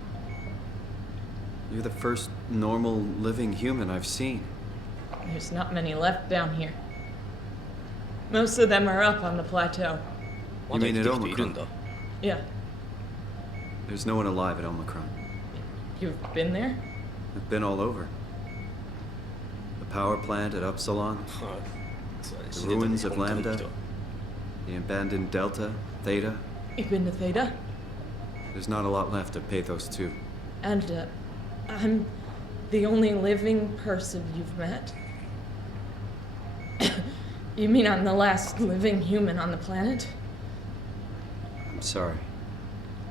You're the first normal living human I've seen. There's not many left down here. Most of them are up on the plateau. You mean at Omicron? Yeah. There's no one alive at Omicron. You've been there? I've been all over. The power plant at Upsilon, the ruins of Lambda, the abandoned Delta, Theta. You've been to Theta? There's not a lot left of Pathos 2. And, I'm the only living person you've met? You mean I'm the last living human on the planet? I'm sorry.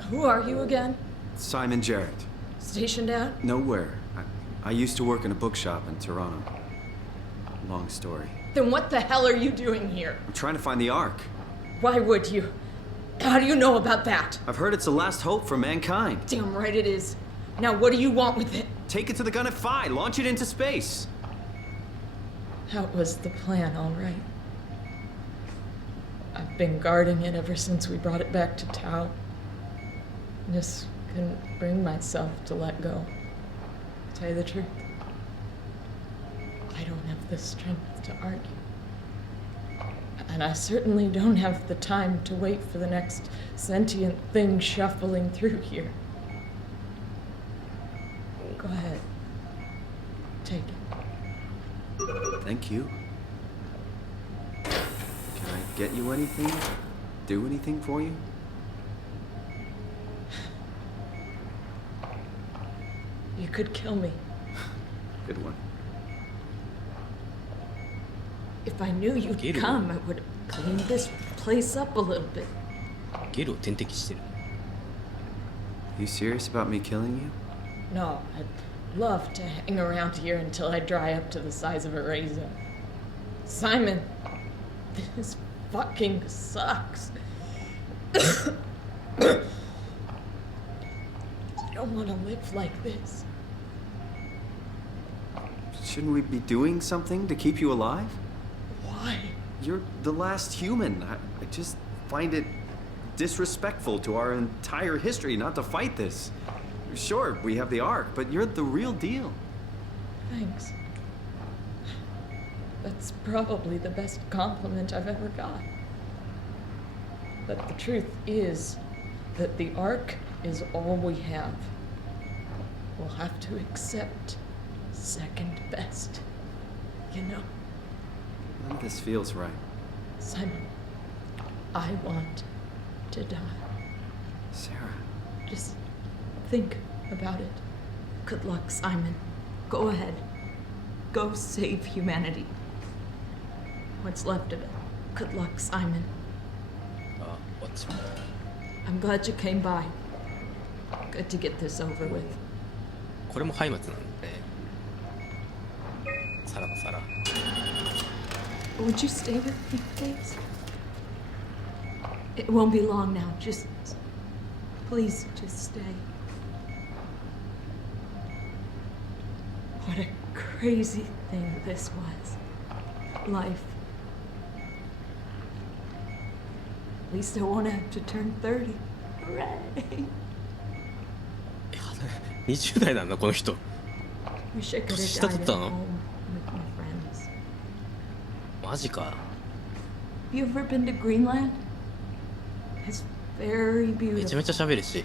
Who are you again? Simon Jarrett. Stationed out? Nowhere. I used to work in a bookshop in Toronto. Long story. Then what the hell are you doing here? I'm trying to find the Ark. Why would you? How do you know about that? I've heard it's the last hope for mankind. Damn right it is. Now what do you want with it? Take it to the Gun at Phi. Launch it into space. That was the plan, all right. I've been guarding it ever since we brought it back to Tau. Just couldn't bring myself to let go. To tell you the truth, I don't have the strength to argue. And I certainly don't have the time to wait for the next sentient thing shuffling through here. Go ahead. Take it. Thank you. Can I get you anything? Do anything for you? You could kill me. Good one. If I knew you'd come, I would have cleaned this place up a little bit. ゲルを点滴してる。 You serious about me killing you? No, I'd love to hang around here until I dry up to the size of a raisin. Simon, this fucking sucks. I don't want to live like this. Shouldn't we be doing something to keep you alive? Why? You're the last human. I just find it disrespectful to our entire history not to fight this. Sure, we have the Ark, but you're the real deal. Thanks. That's probably the best compliment I've ever got. But the truth is that the Ark is all we have. We'll have to accept second best. You know? None of this feels right. Simon, I want to die. Sarah. Just think about it. Good luck, Simon. Go ahead. Go save humanity. What's left of it. Good luck, Simon. What's... I'm glad you came by. Good to get this over with. これも廃末なんでね。さらばさら。 Would you stay with me, please? It won't be long now. Please, just stay. What a crazy thing this was. Life. At least I won't have to turn 30. Hooray! 20代なんだこの人。 Wish I could 年 have 下だ died っ at たの？ home with my friends. マジか。 You ever been to Greenland? It's very めちゃ beautiful. めちゃ喋るし。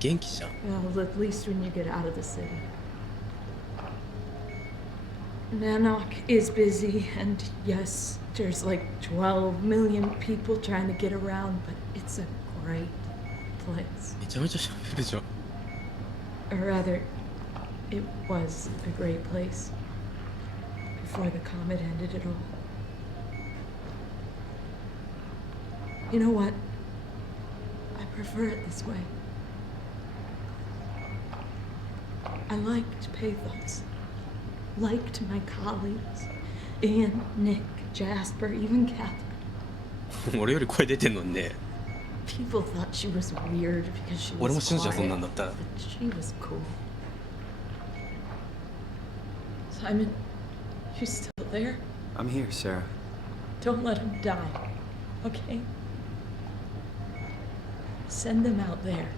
元気じゃん。 Well, at least when you get out of the city. Nanook is busy, and yes, there's like 12 million people trying to get around, but it's a great place. めちゃめちゃ喋るじゃん。 Or rather, it was a great place before the comet ended it all. You know what? I prefer it this way. I liked Pathos. Liked my colleagues. Ian, Nick, Jasper, even Catherine. 俺より声出てんのにね。 People thought she was weird because she 俺も was 信じたそんな quiet, んだったら。 but she was cool. Simon, you still there? I'm here, Sarah. Don't let him die, okay? Send them out there.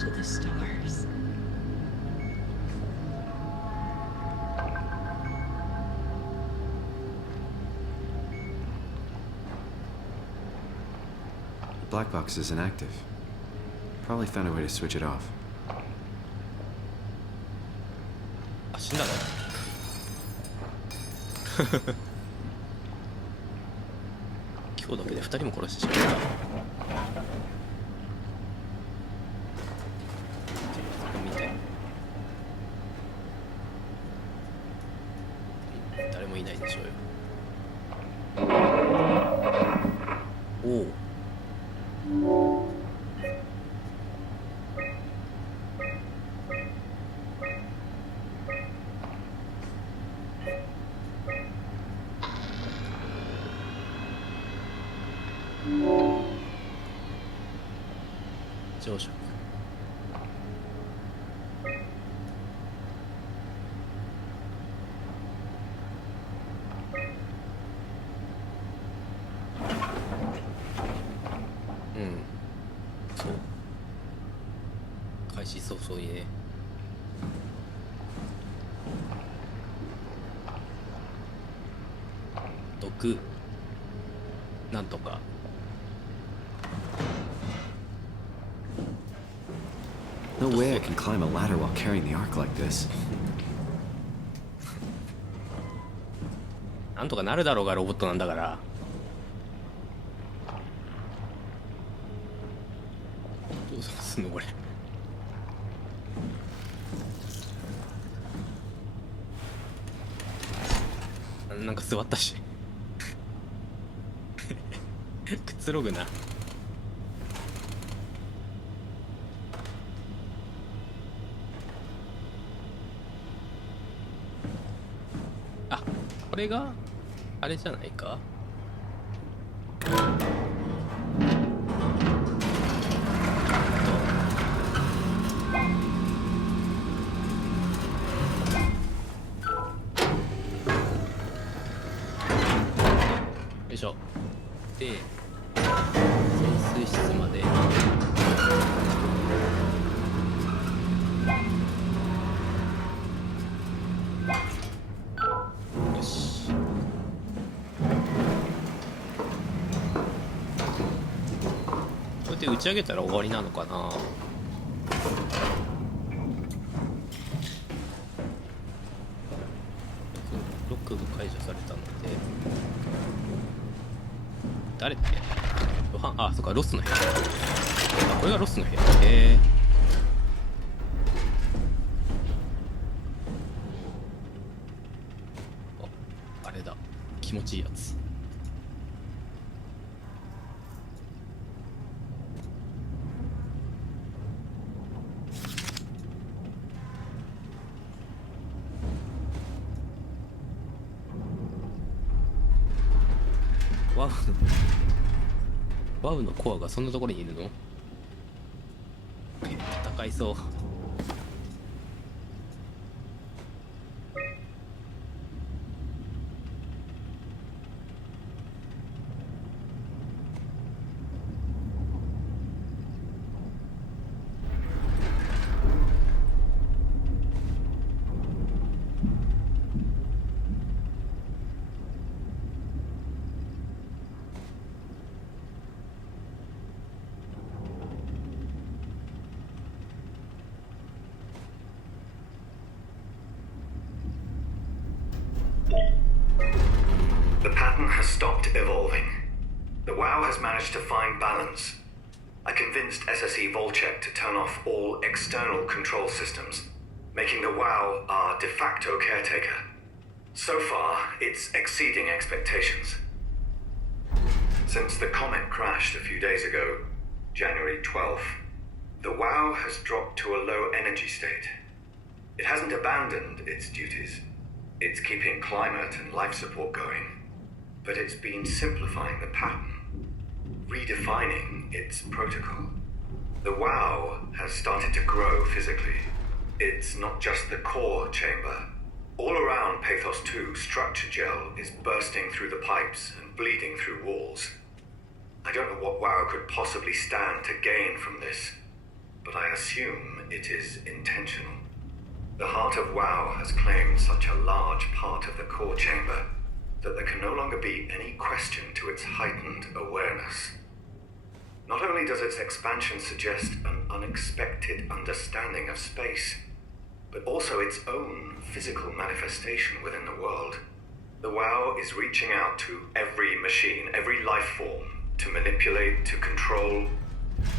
To the stars. The black box is inactive. Probably found a way to switch it off. あ、死んだの？今日だけで2人も殺してしまった。見て。誰もいないでしょうよ。おお。上昇。うん、そう。開始早々にね。毒なんとか。 No way I can climb a ladder while carrying the Ark like this. なんとかなるだろうがロボットなんだから。どうすんのこれ。なんか座ったしくつろぐな。あ、これがあれじゃないか。よいしょ。で、潜水室まで。よし。こうやって打ち上げたら終わりなのかな。ロックが解除されたので。誰って？あ、そっか、ロスの部屋。あ、これがロスの部屋。あれだ。気持ちいいやつ。ワウのコアがそんなところにいるの？戦いそう。The pattern has stopped evolving. The WoW has managed to find balance. I convinced SSE Volcheck to turn off all external control systems, making the WoW our de facto caretaker. So far, it's exceeding expectations. Since the comet crashed a few days ago, January 12th, the WoW has dropped to a low energy state. It hasn't abandoned its duties. It's keeping climate and life support going. But it's been simplifying the pattern, redefining its protocol. The WoW has started to grow physically. It's not just the core chamber. All around Pathos 2, structure gel is bursting through the pipes and bleeding through walls. I don't know what WoW could possibly stand to gain from this, but I assume it is intentional. The heart of WoW has claimed such a large part of the core chamber that there can no longer be any question to its heightened awareness. Not only does its expansion suggest an unexpected understanding of space, but also its own physical manifestation within the world. The WoW is reaching out to every machine, every life form, to manipulate, to control.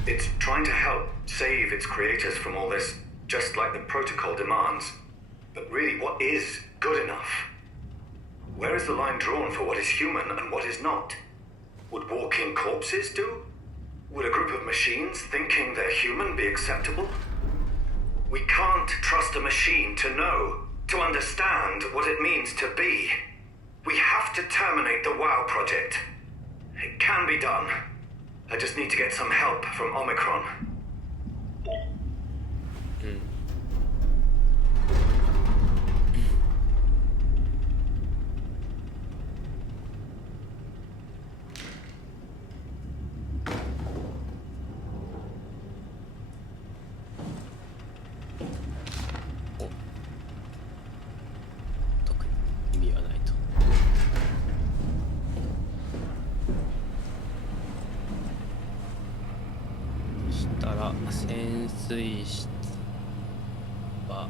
It's trying to help save its creators from all this, just like the protocol demands. But really, what is good enough? Where is the line drawn for what is human and what is not? Would walking corpses do? Would a group of machines thinking they're human be acceptable? We can't trust a machine to know, to understand what it means to be. We have to terminate the WoW project. It can be done. I just need to get some help from Omicron.潜水室は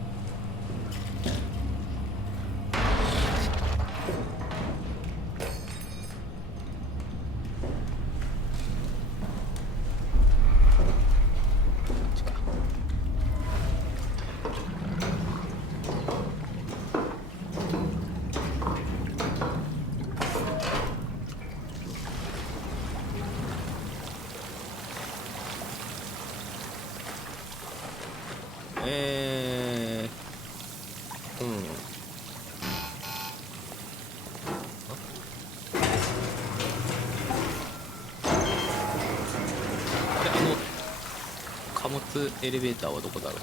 貨物エレベーターはどこだろう。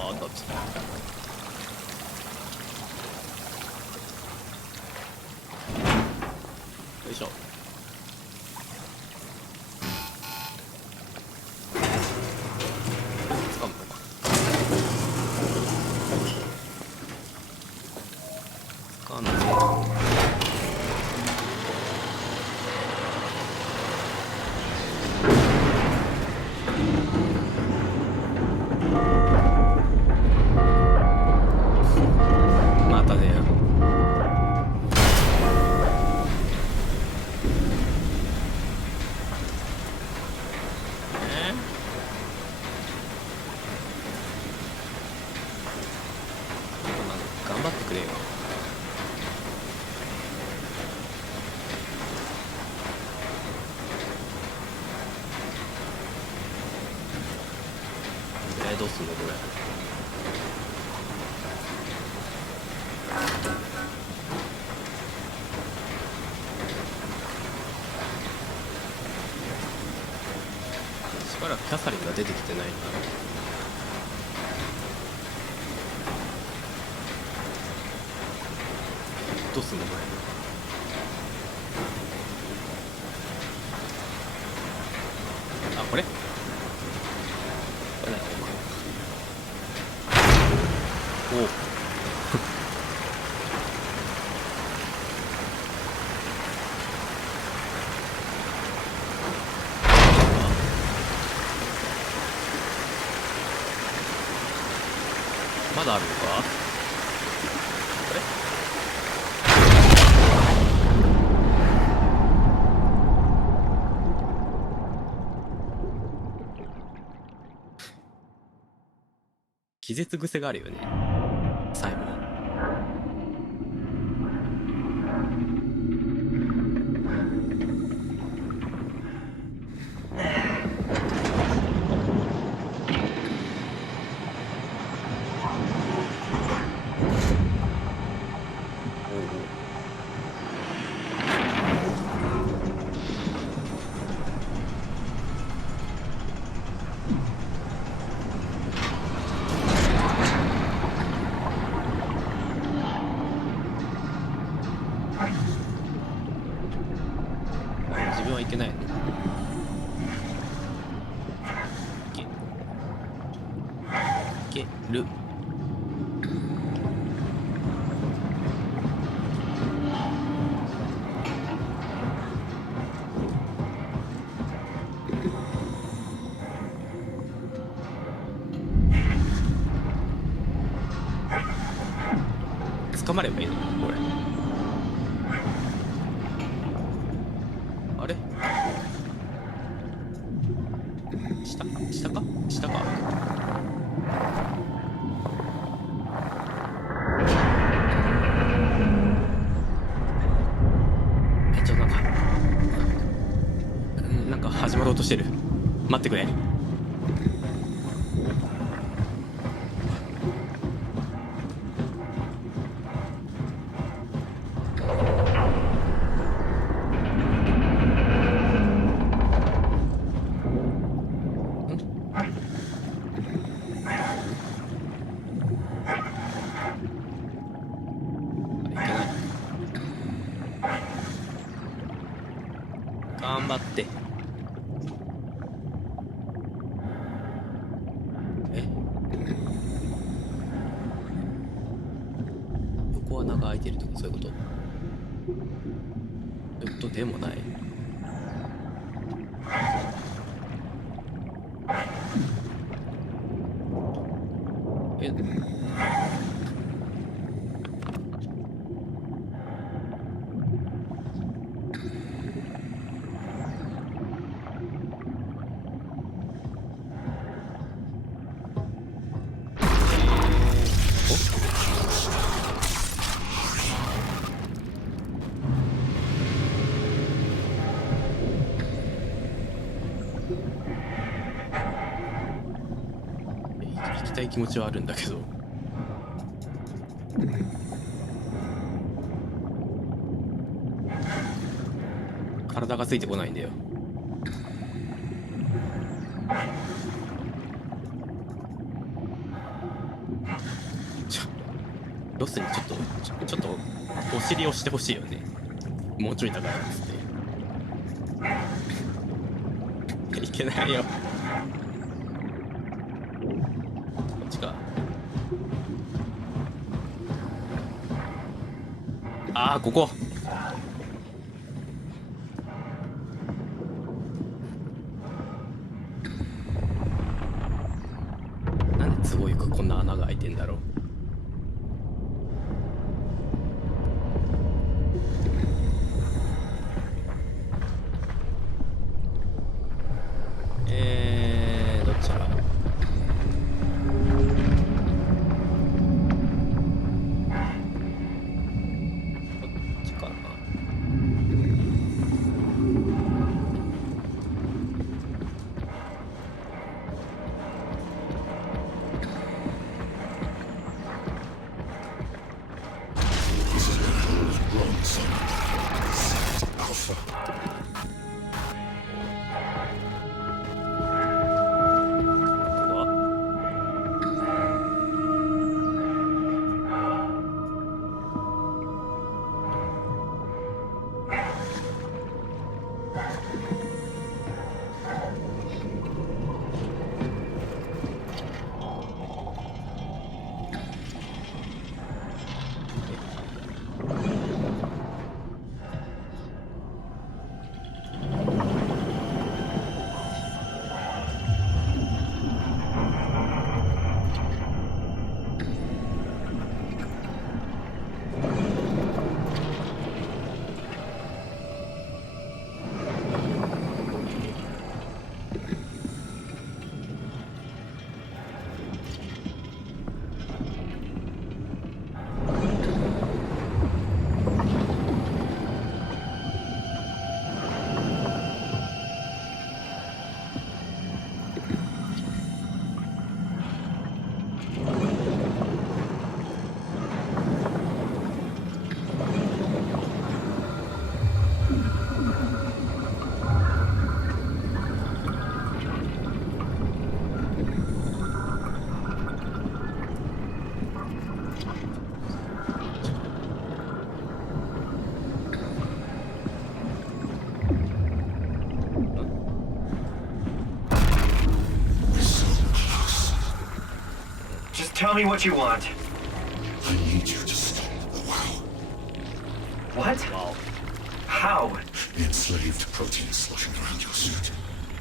あったっつ。よいしょ。掴むのか。掴んで。まただよ。頑張ってくれよ。どうすんのこれ。しばらくキャサリンが出てきてないな。どうすんのこれ。あ、これこれだよ。おおまだあるのか。これ気絶癖があるよね、サイモン。自分はいけないの。いける。捕まればいいのこれ。あれ下か下か。なんか始まろうとしてる。待ってくれ。頑張って。横穴が開いてるとかそういうこと。でもない。行きたい気持ちはあるんだけど。体がついてこないんだよ。ロスにちょっとお尻をしてほしいよね。もうちょいだからっつっていけないよ。こっちか。ああ、ここ。なんで都合よくこんな穴が開いてんだろう。どっちだ。Tell me what you want. I need you to stop the WoW. What? How? The enslaved protein sloshing around your suit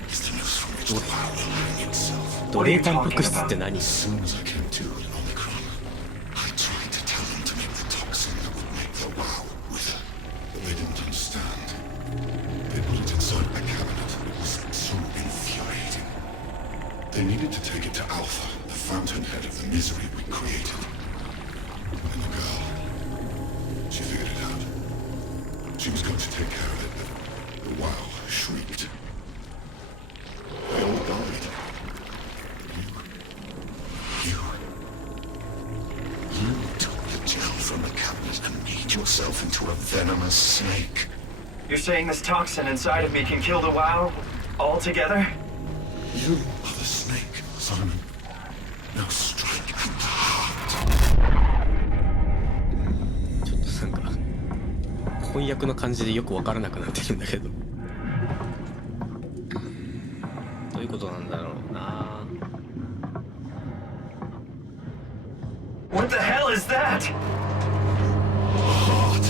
is the news from which the WoW will bring itself. 奴隷タンパク質って何？ As soon as I came to in Omicron, I tried to tell them to make the toxin that would make the WoW wither, but they didn't understand. They put it inside my cabinet. It was so infuriating. They needed to take it to Alpha, the fountainhead of the misery we created. And the girl, she figured it out. She was going to take care of it, but the WoW shrieked. They all died. You took the gel from the cabinet and made yourself into a venomous snake. You're saying this toxin inside of me can kill the WoW? Altogether? You are the snake, Simon. Now strike at the heart. ちょっとなんか翻訳の感じでよくわからなくなってるんだけど、どういうことなんだろうな。 What the hell is that? The heart.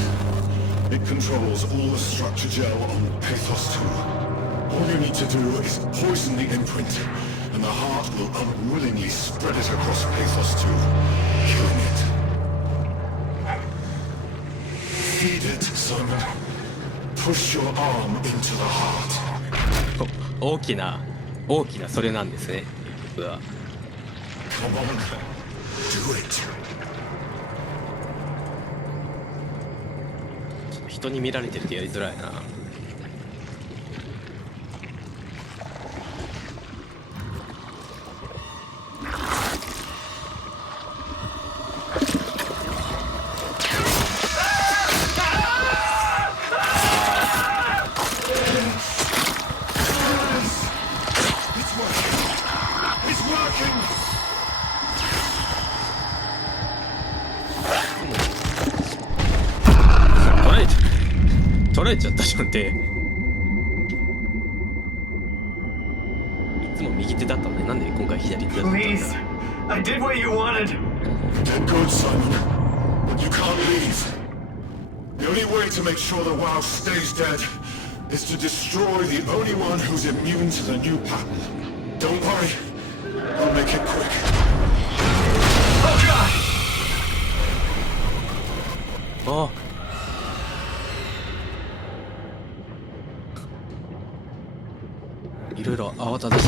It controls all the structure gel on Pathos 2. All you need to do is poison the imprint, and the heart will unwillingly spread it across Pathos 2, killing it. Feed it, Simon. Push your arm into the heart. 大きなそれなんですね、結局は。 Come on. Do it. 人に見られてるとやりづらいな。取られちゃったじゃんって。いつも右手だったので、なんで今回左手だったんだ。 Please, I did what you wanted. Get good, Simon. You can't leave. The only way to make sure the WoW stays dead is to destroy the only one who's immune to the new pattern. Don't worry. I'll make it quick. Oh God! ああ、いろいろ慌ただしい。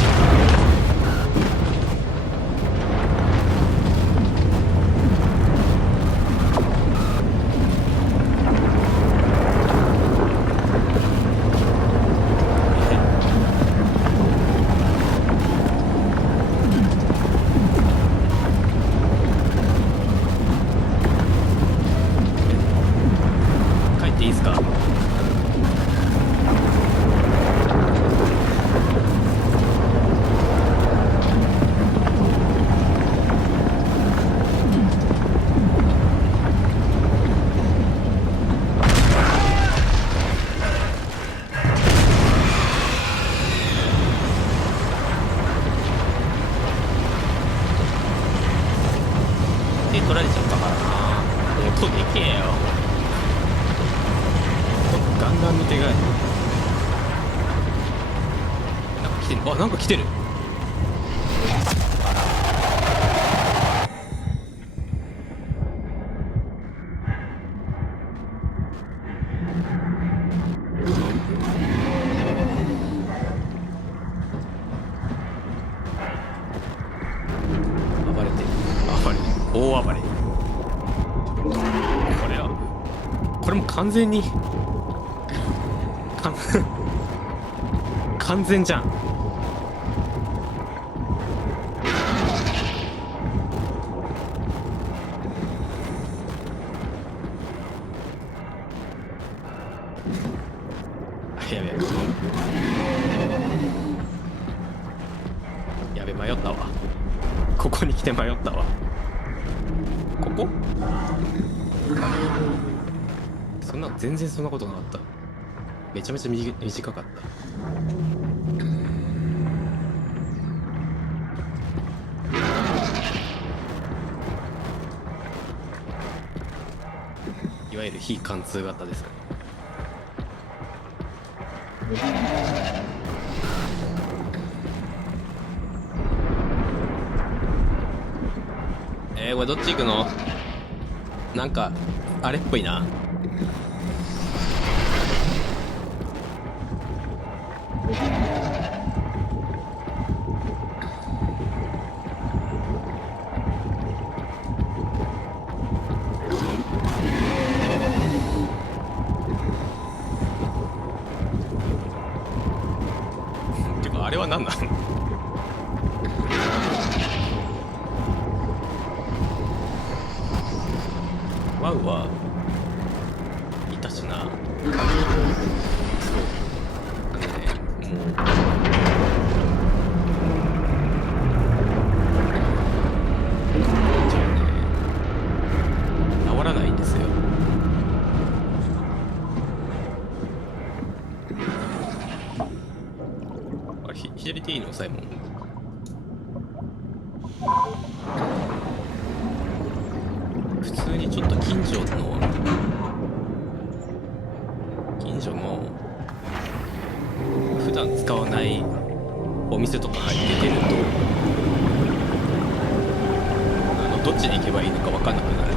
帰っていいですか？手取られちゃったからな。音でけえよ。ガンガンの手がなんか来てる。あ、なんか来てる。暴れてる。暴れる。大暴れ。これも完全に完全じゃん。やべやべ、迷ったわ。ここに来て迷ったわ。ここそんな、全然そんなことなかった。めちゃめちゃ短かった。いわゆる非貫通型ですね。これどっち行くの？なんかあれっぽいな。てかあれは何なの？ワウはいたしな。そうなんかね、もうじゃあね、治らないんですよ。あれ、左手いいの？サイモン。普通にちょっと近所の普段使わないお店とか入って出ると、どっちに行けばいいのか分かんなくなる。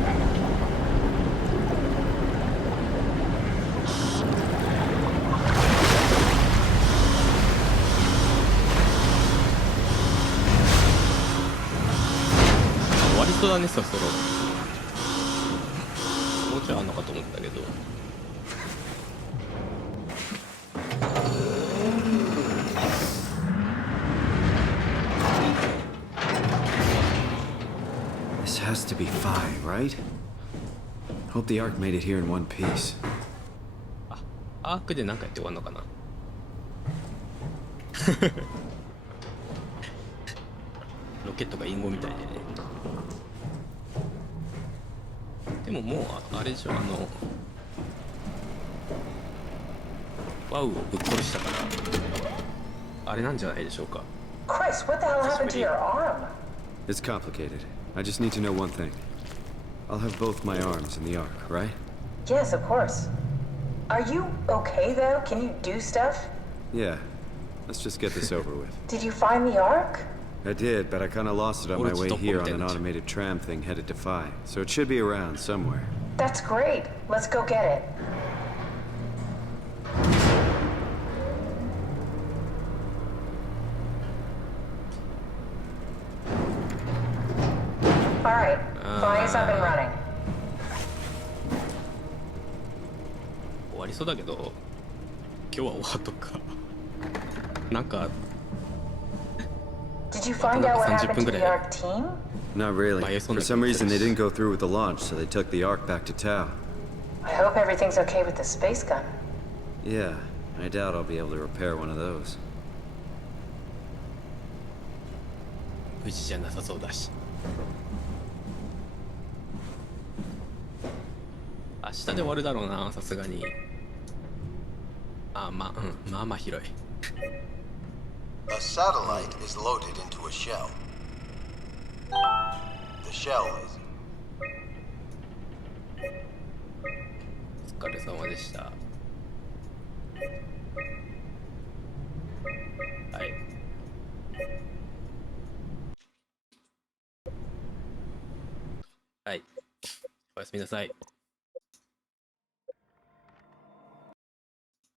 終わりそうだね、そろそろ。もうちょいあんのかと思ったけど。This has to be 5, right? Hope the Ark made it here in one piece. アークで何かやって終わんのかな。ロケットが隠語みたいでね。でももうあれでしょ、ワウをぶっ殺したからあれなんじゃないでしょうか。 Chris, what the hell happened to your arm? It's complicated. I just need to know one thing. I'll have both my arms in the Ark, right? Yes, of course. Are you okay though? Can you do stuff? Yeah. Let's just get this over with. Did you find the Ark? I did, but I kinda lost it on my way here on an automated tram thing headed to Phi. So it should be around somewhere. That's great. Let's go get it. Alright, Phi is up and running. 終わりそうだけど今日は終わっとくか。なんか Did you find out what happened to the Ark team? Not really. For some reason, they didn't go through with the launch, so they took the Ark back to Tau. I hope everything's okay with the space gun. Yeah, I doubt I'll be able to repair one of those. 無事じゃなさそうだし。明日で終わるだろうな、さすがに。あ、まあまあ広い。A satellite is loaded into a shell. The shell is... お疲れ様でした。はい。はい。おやすみなさい。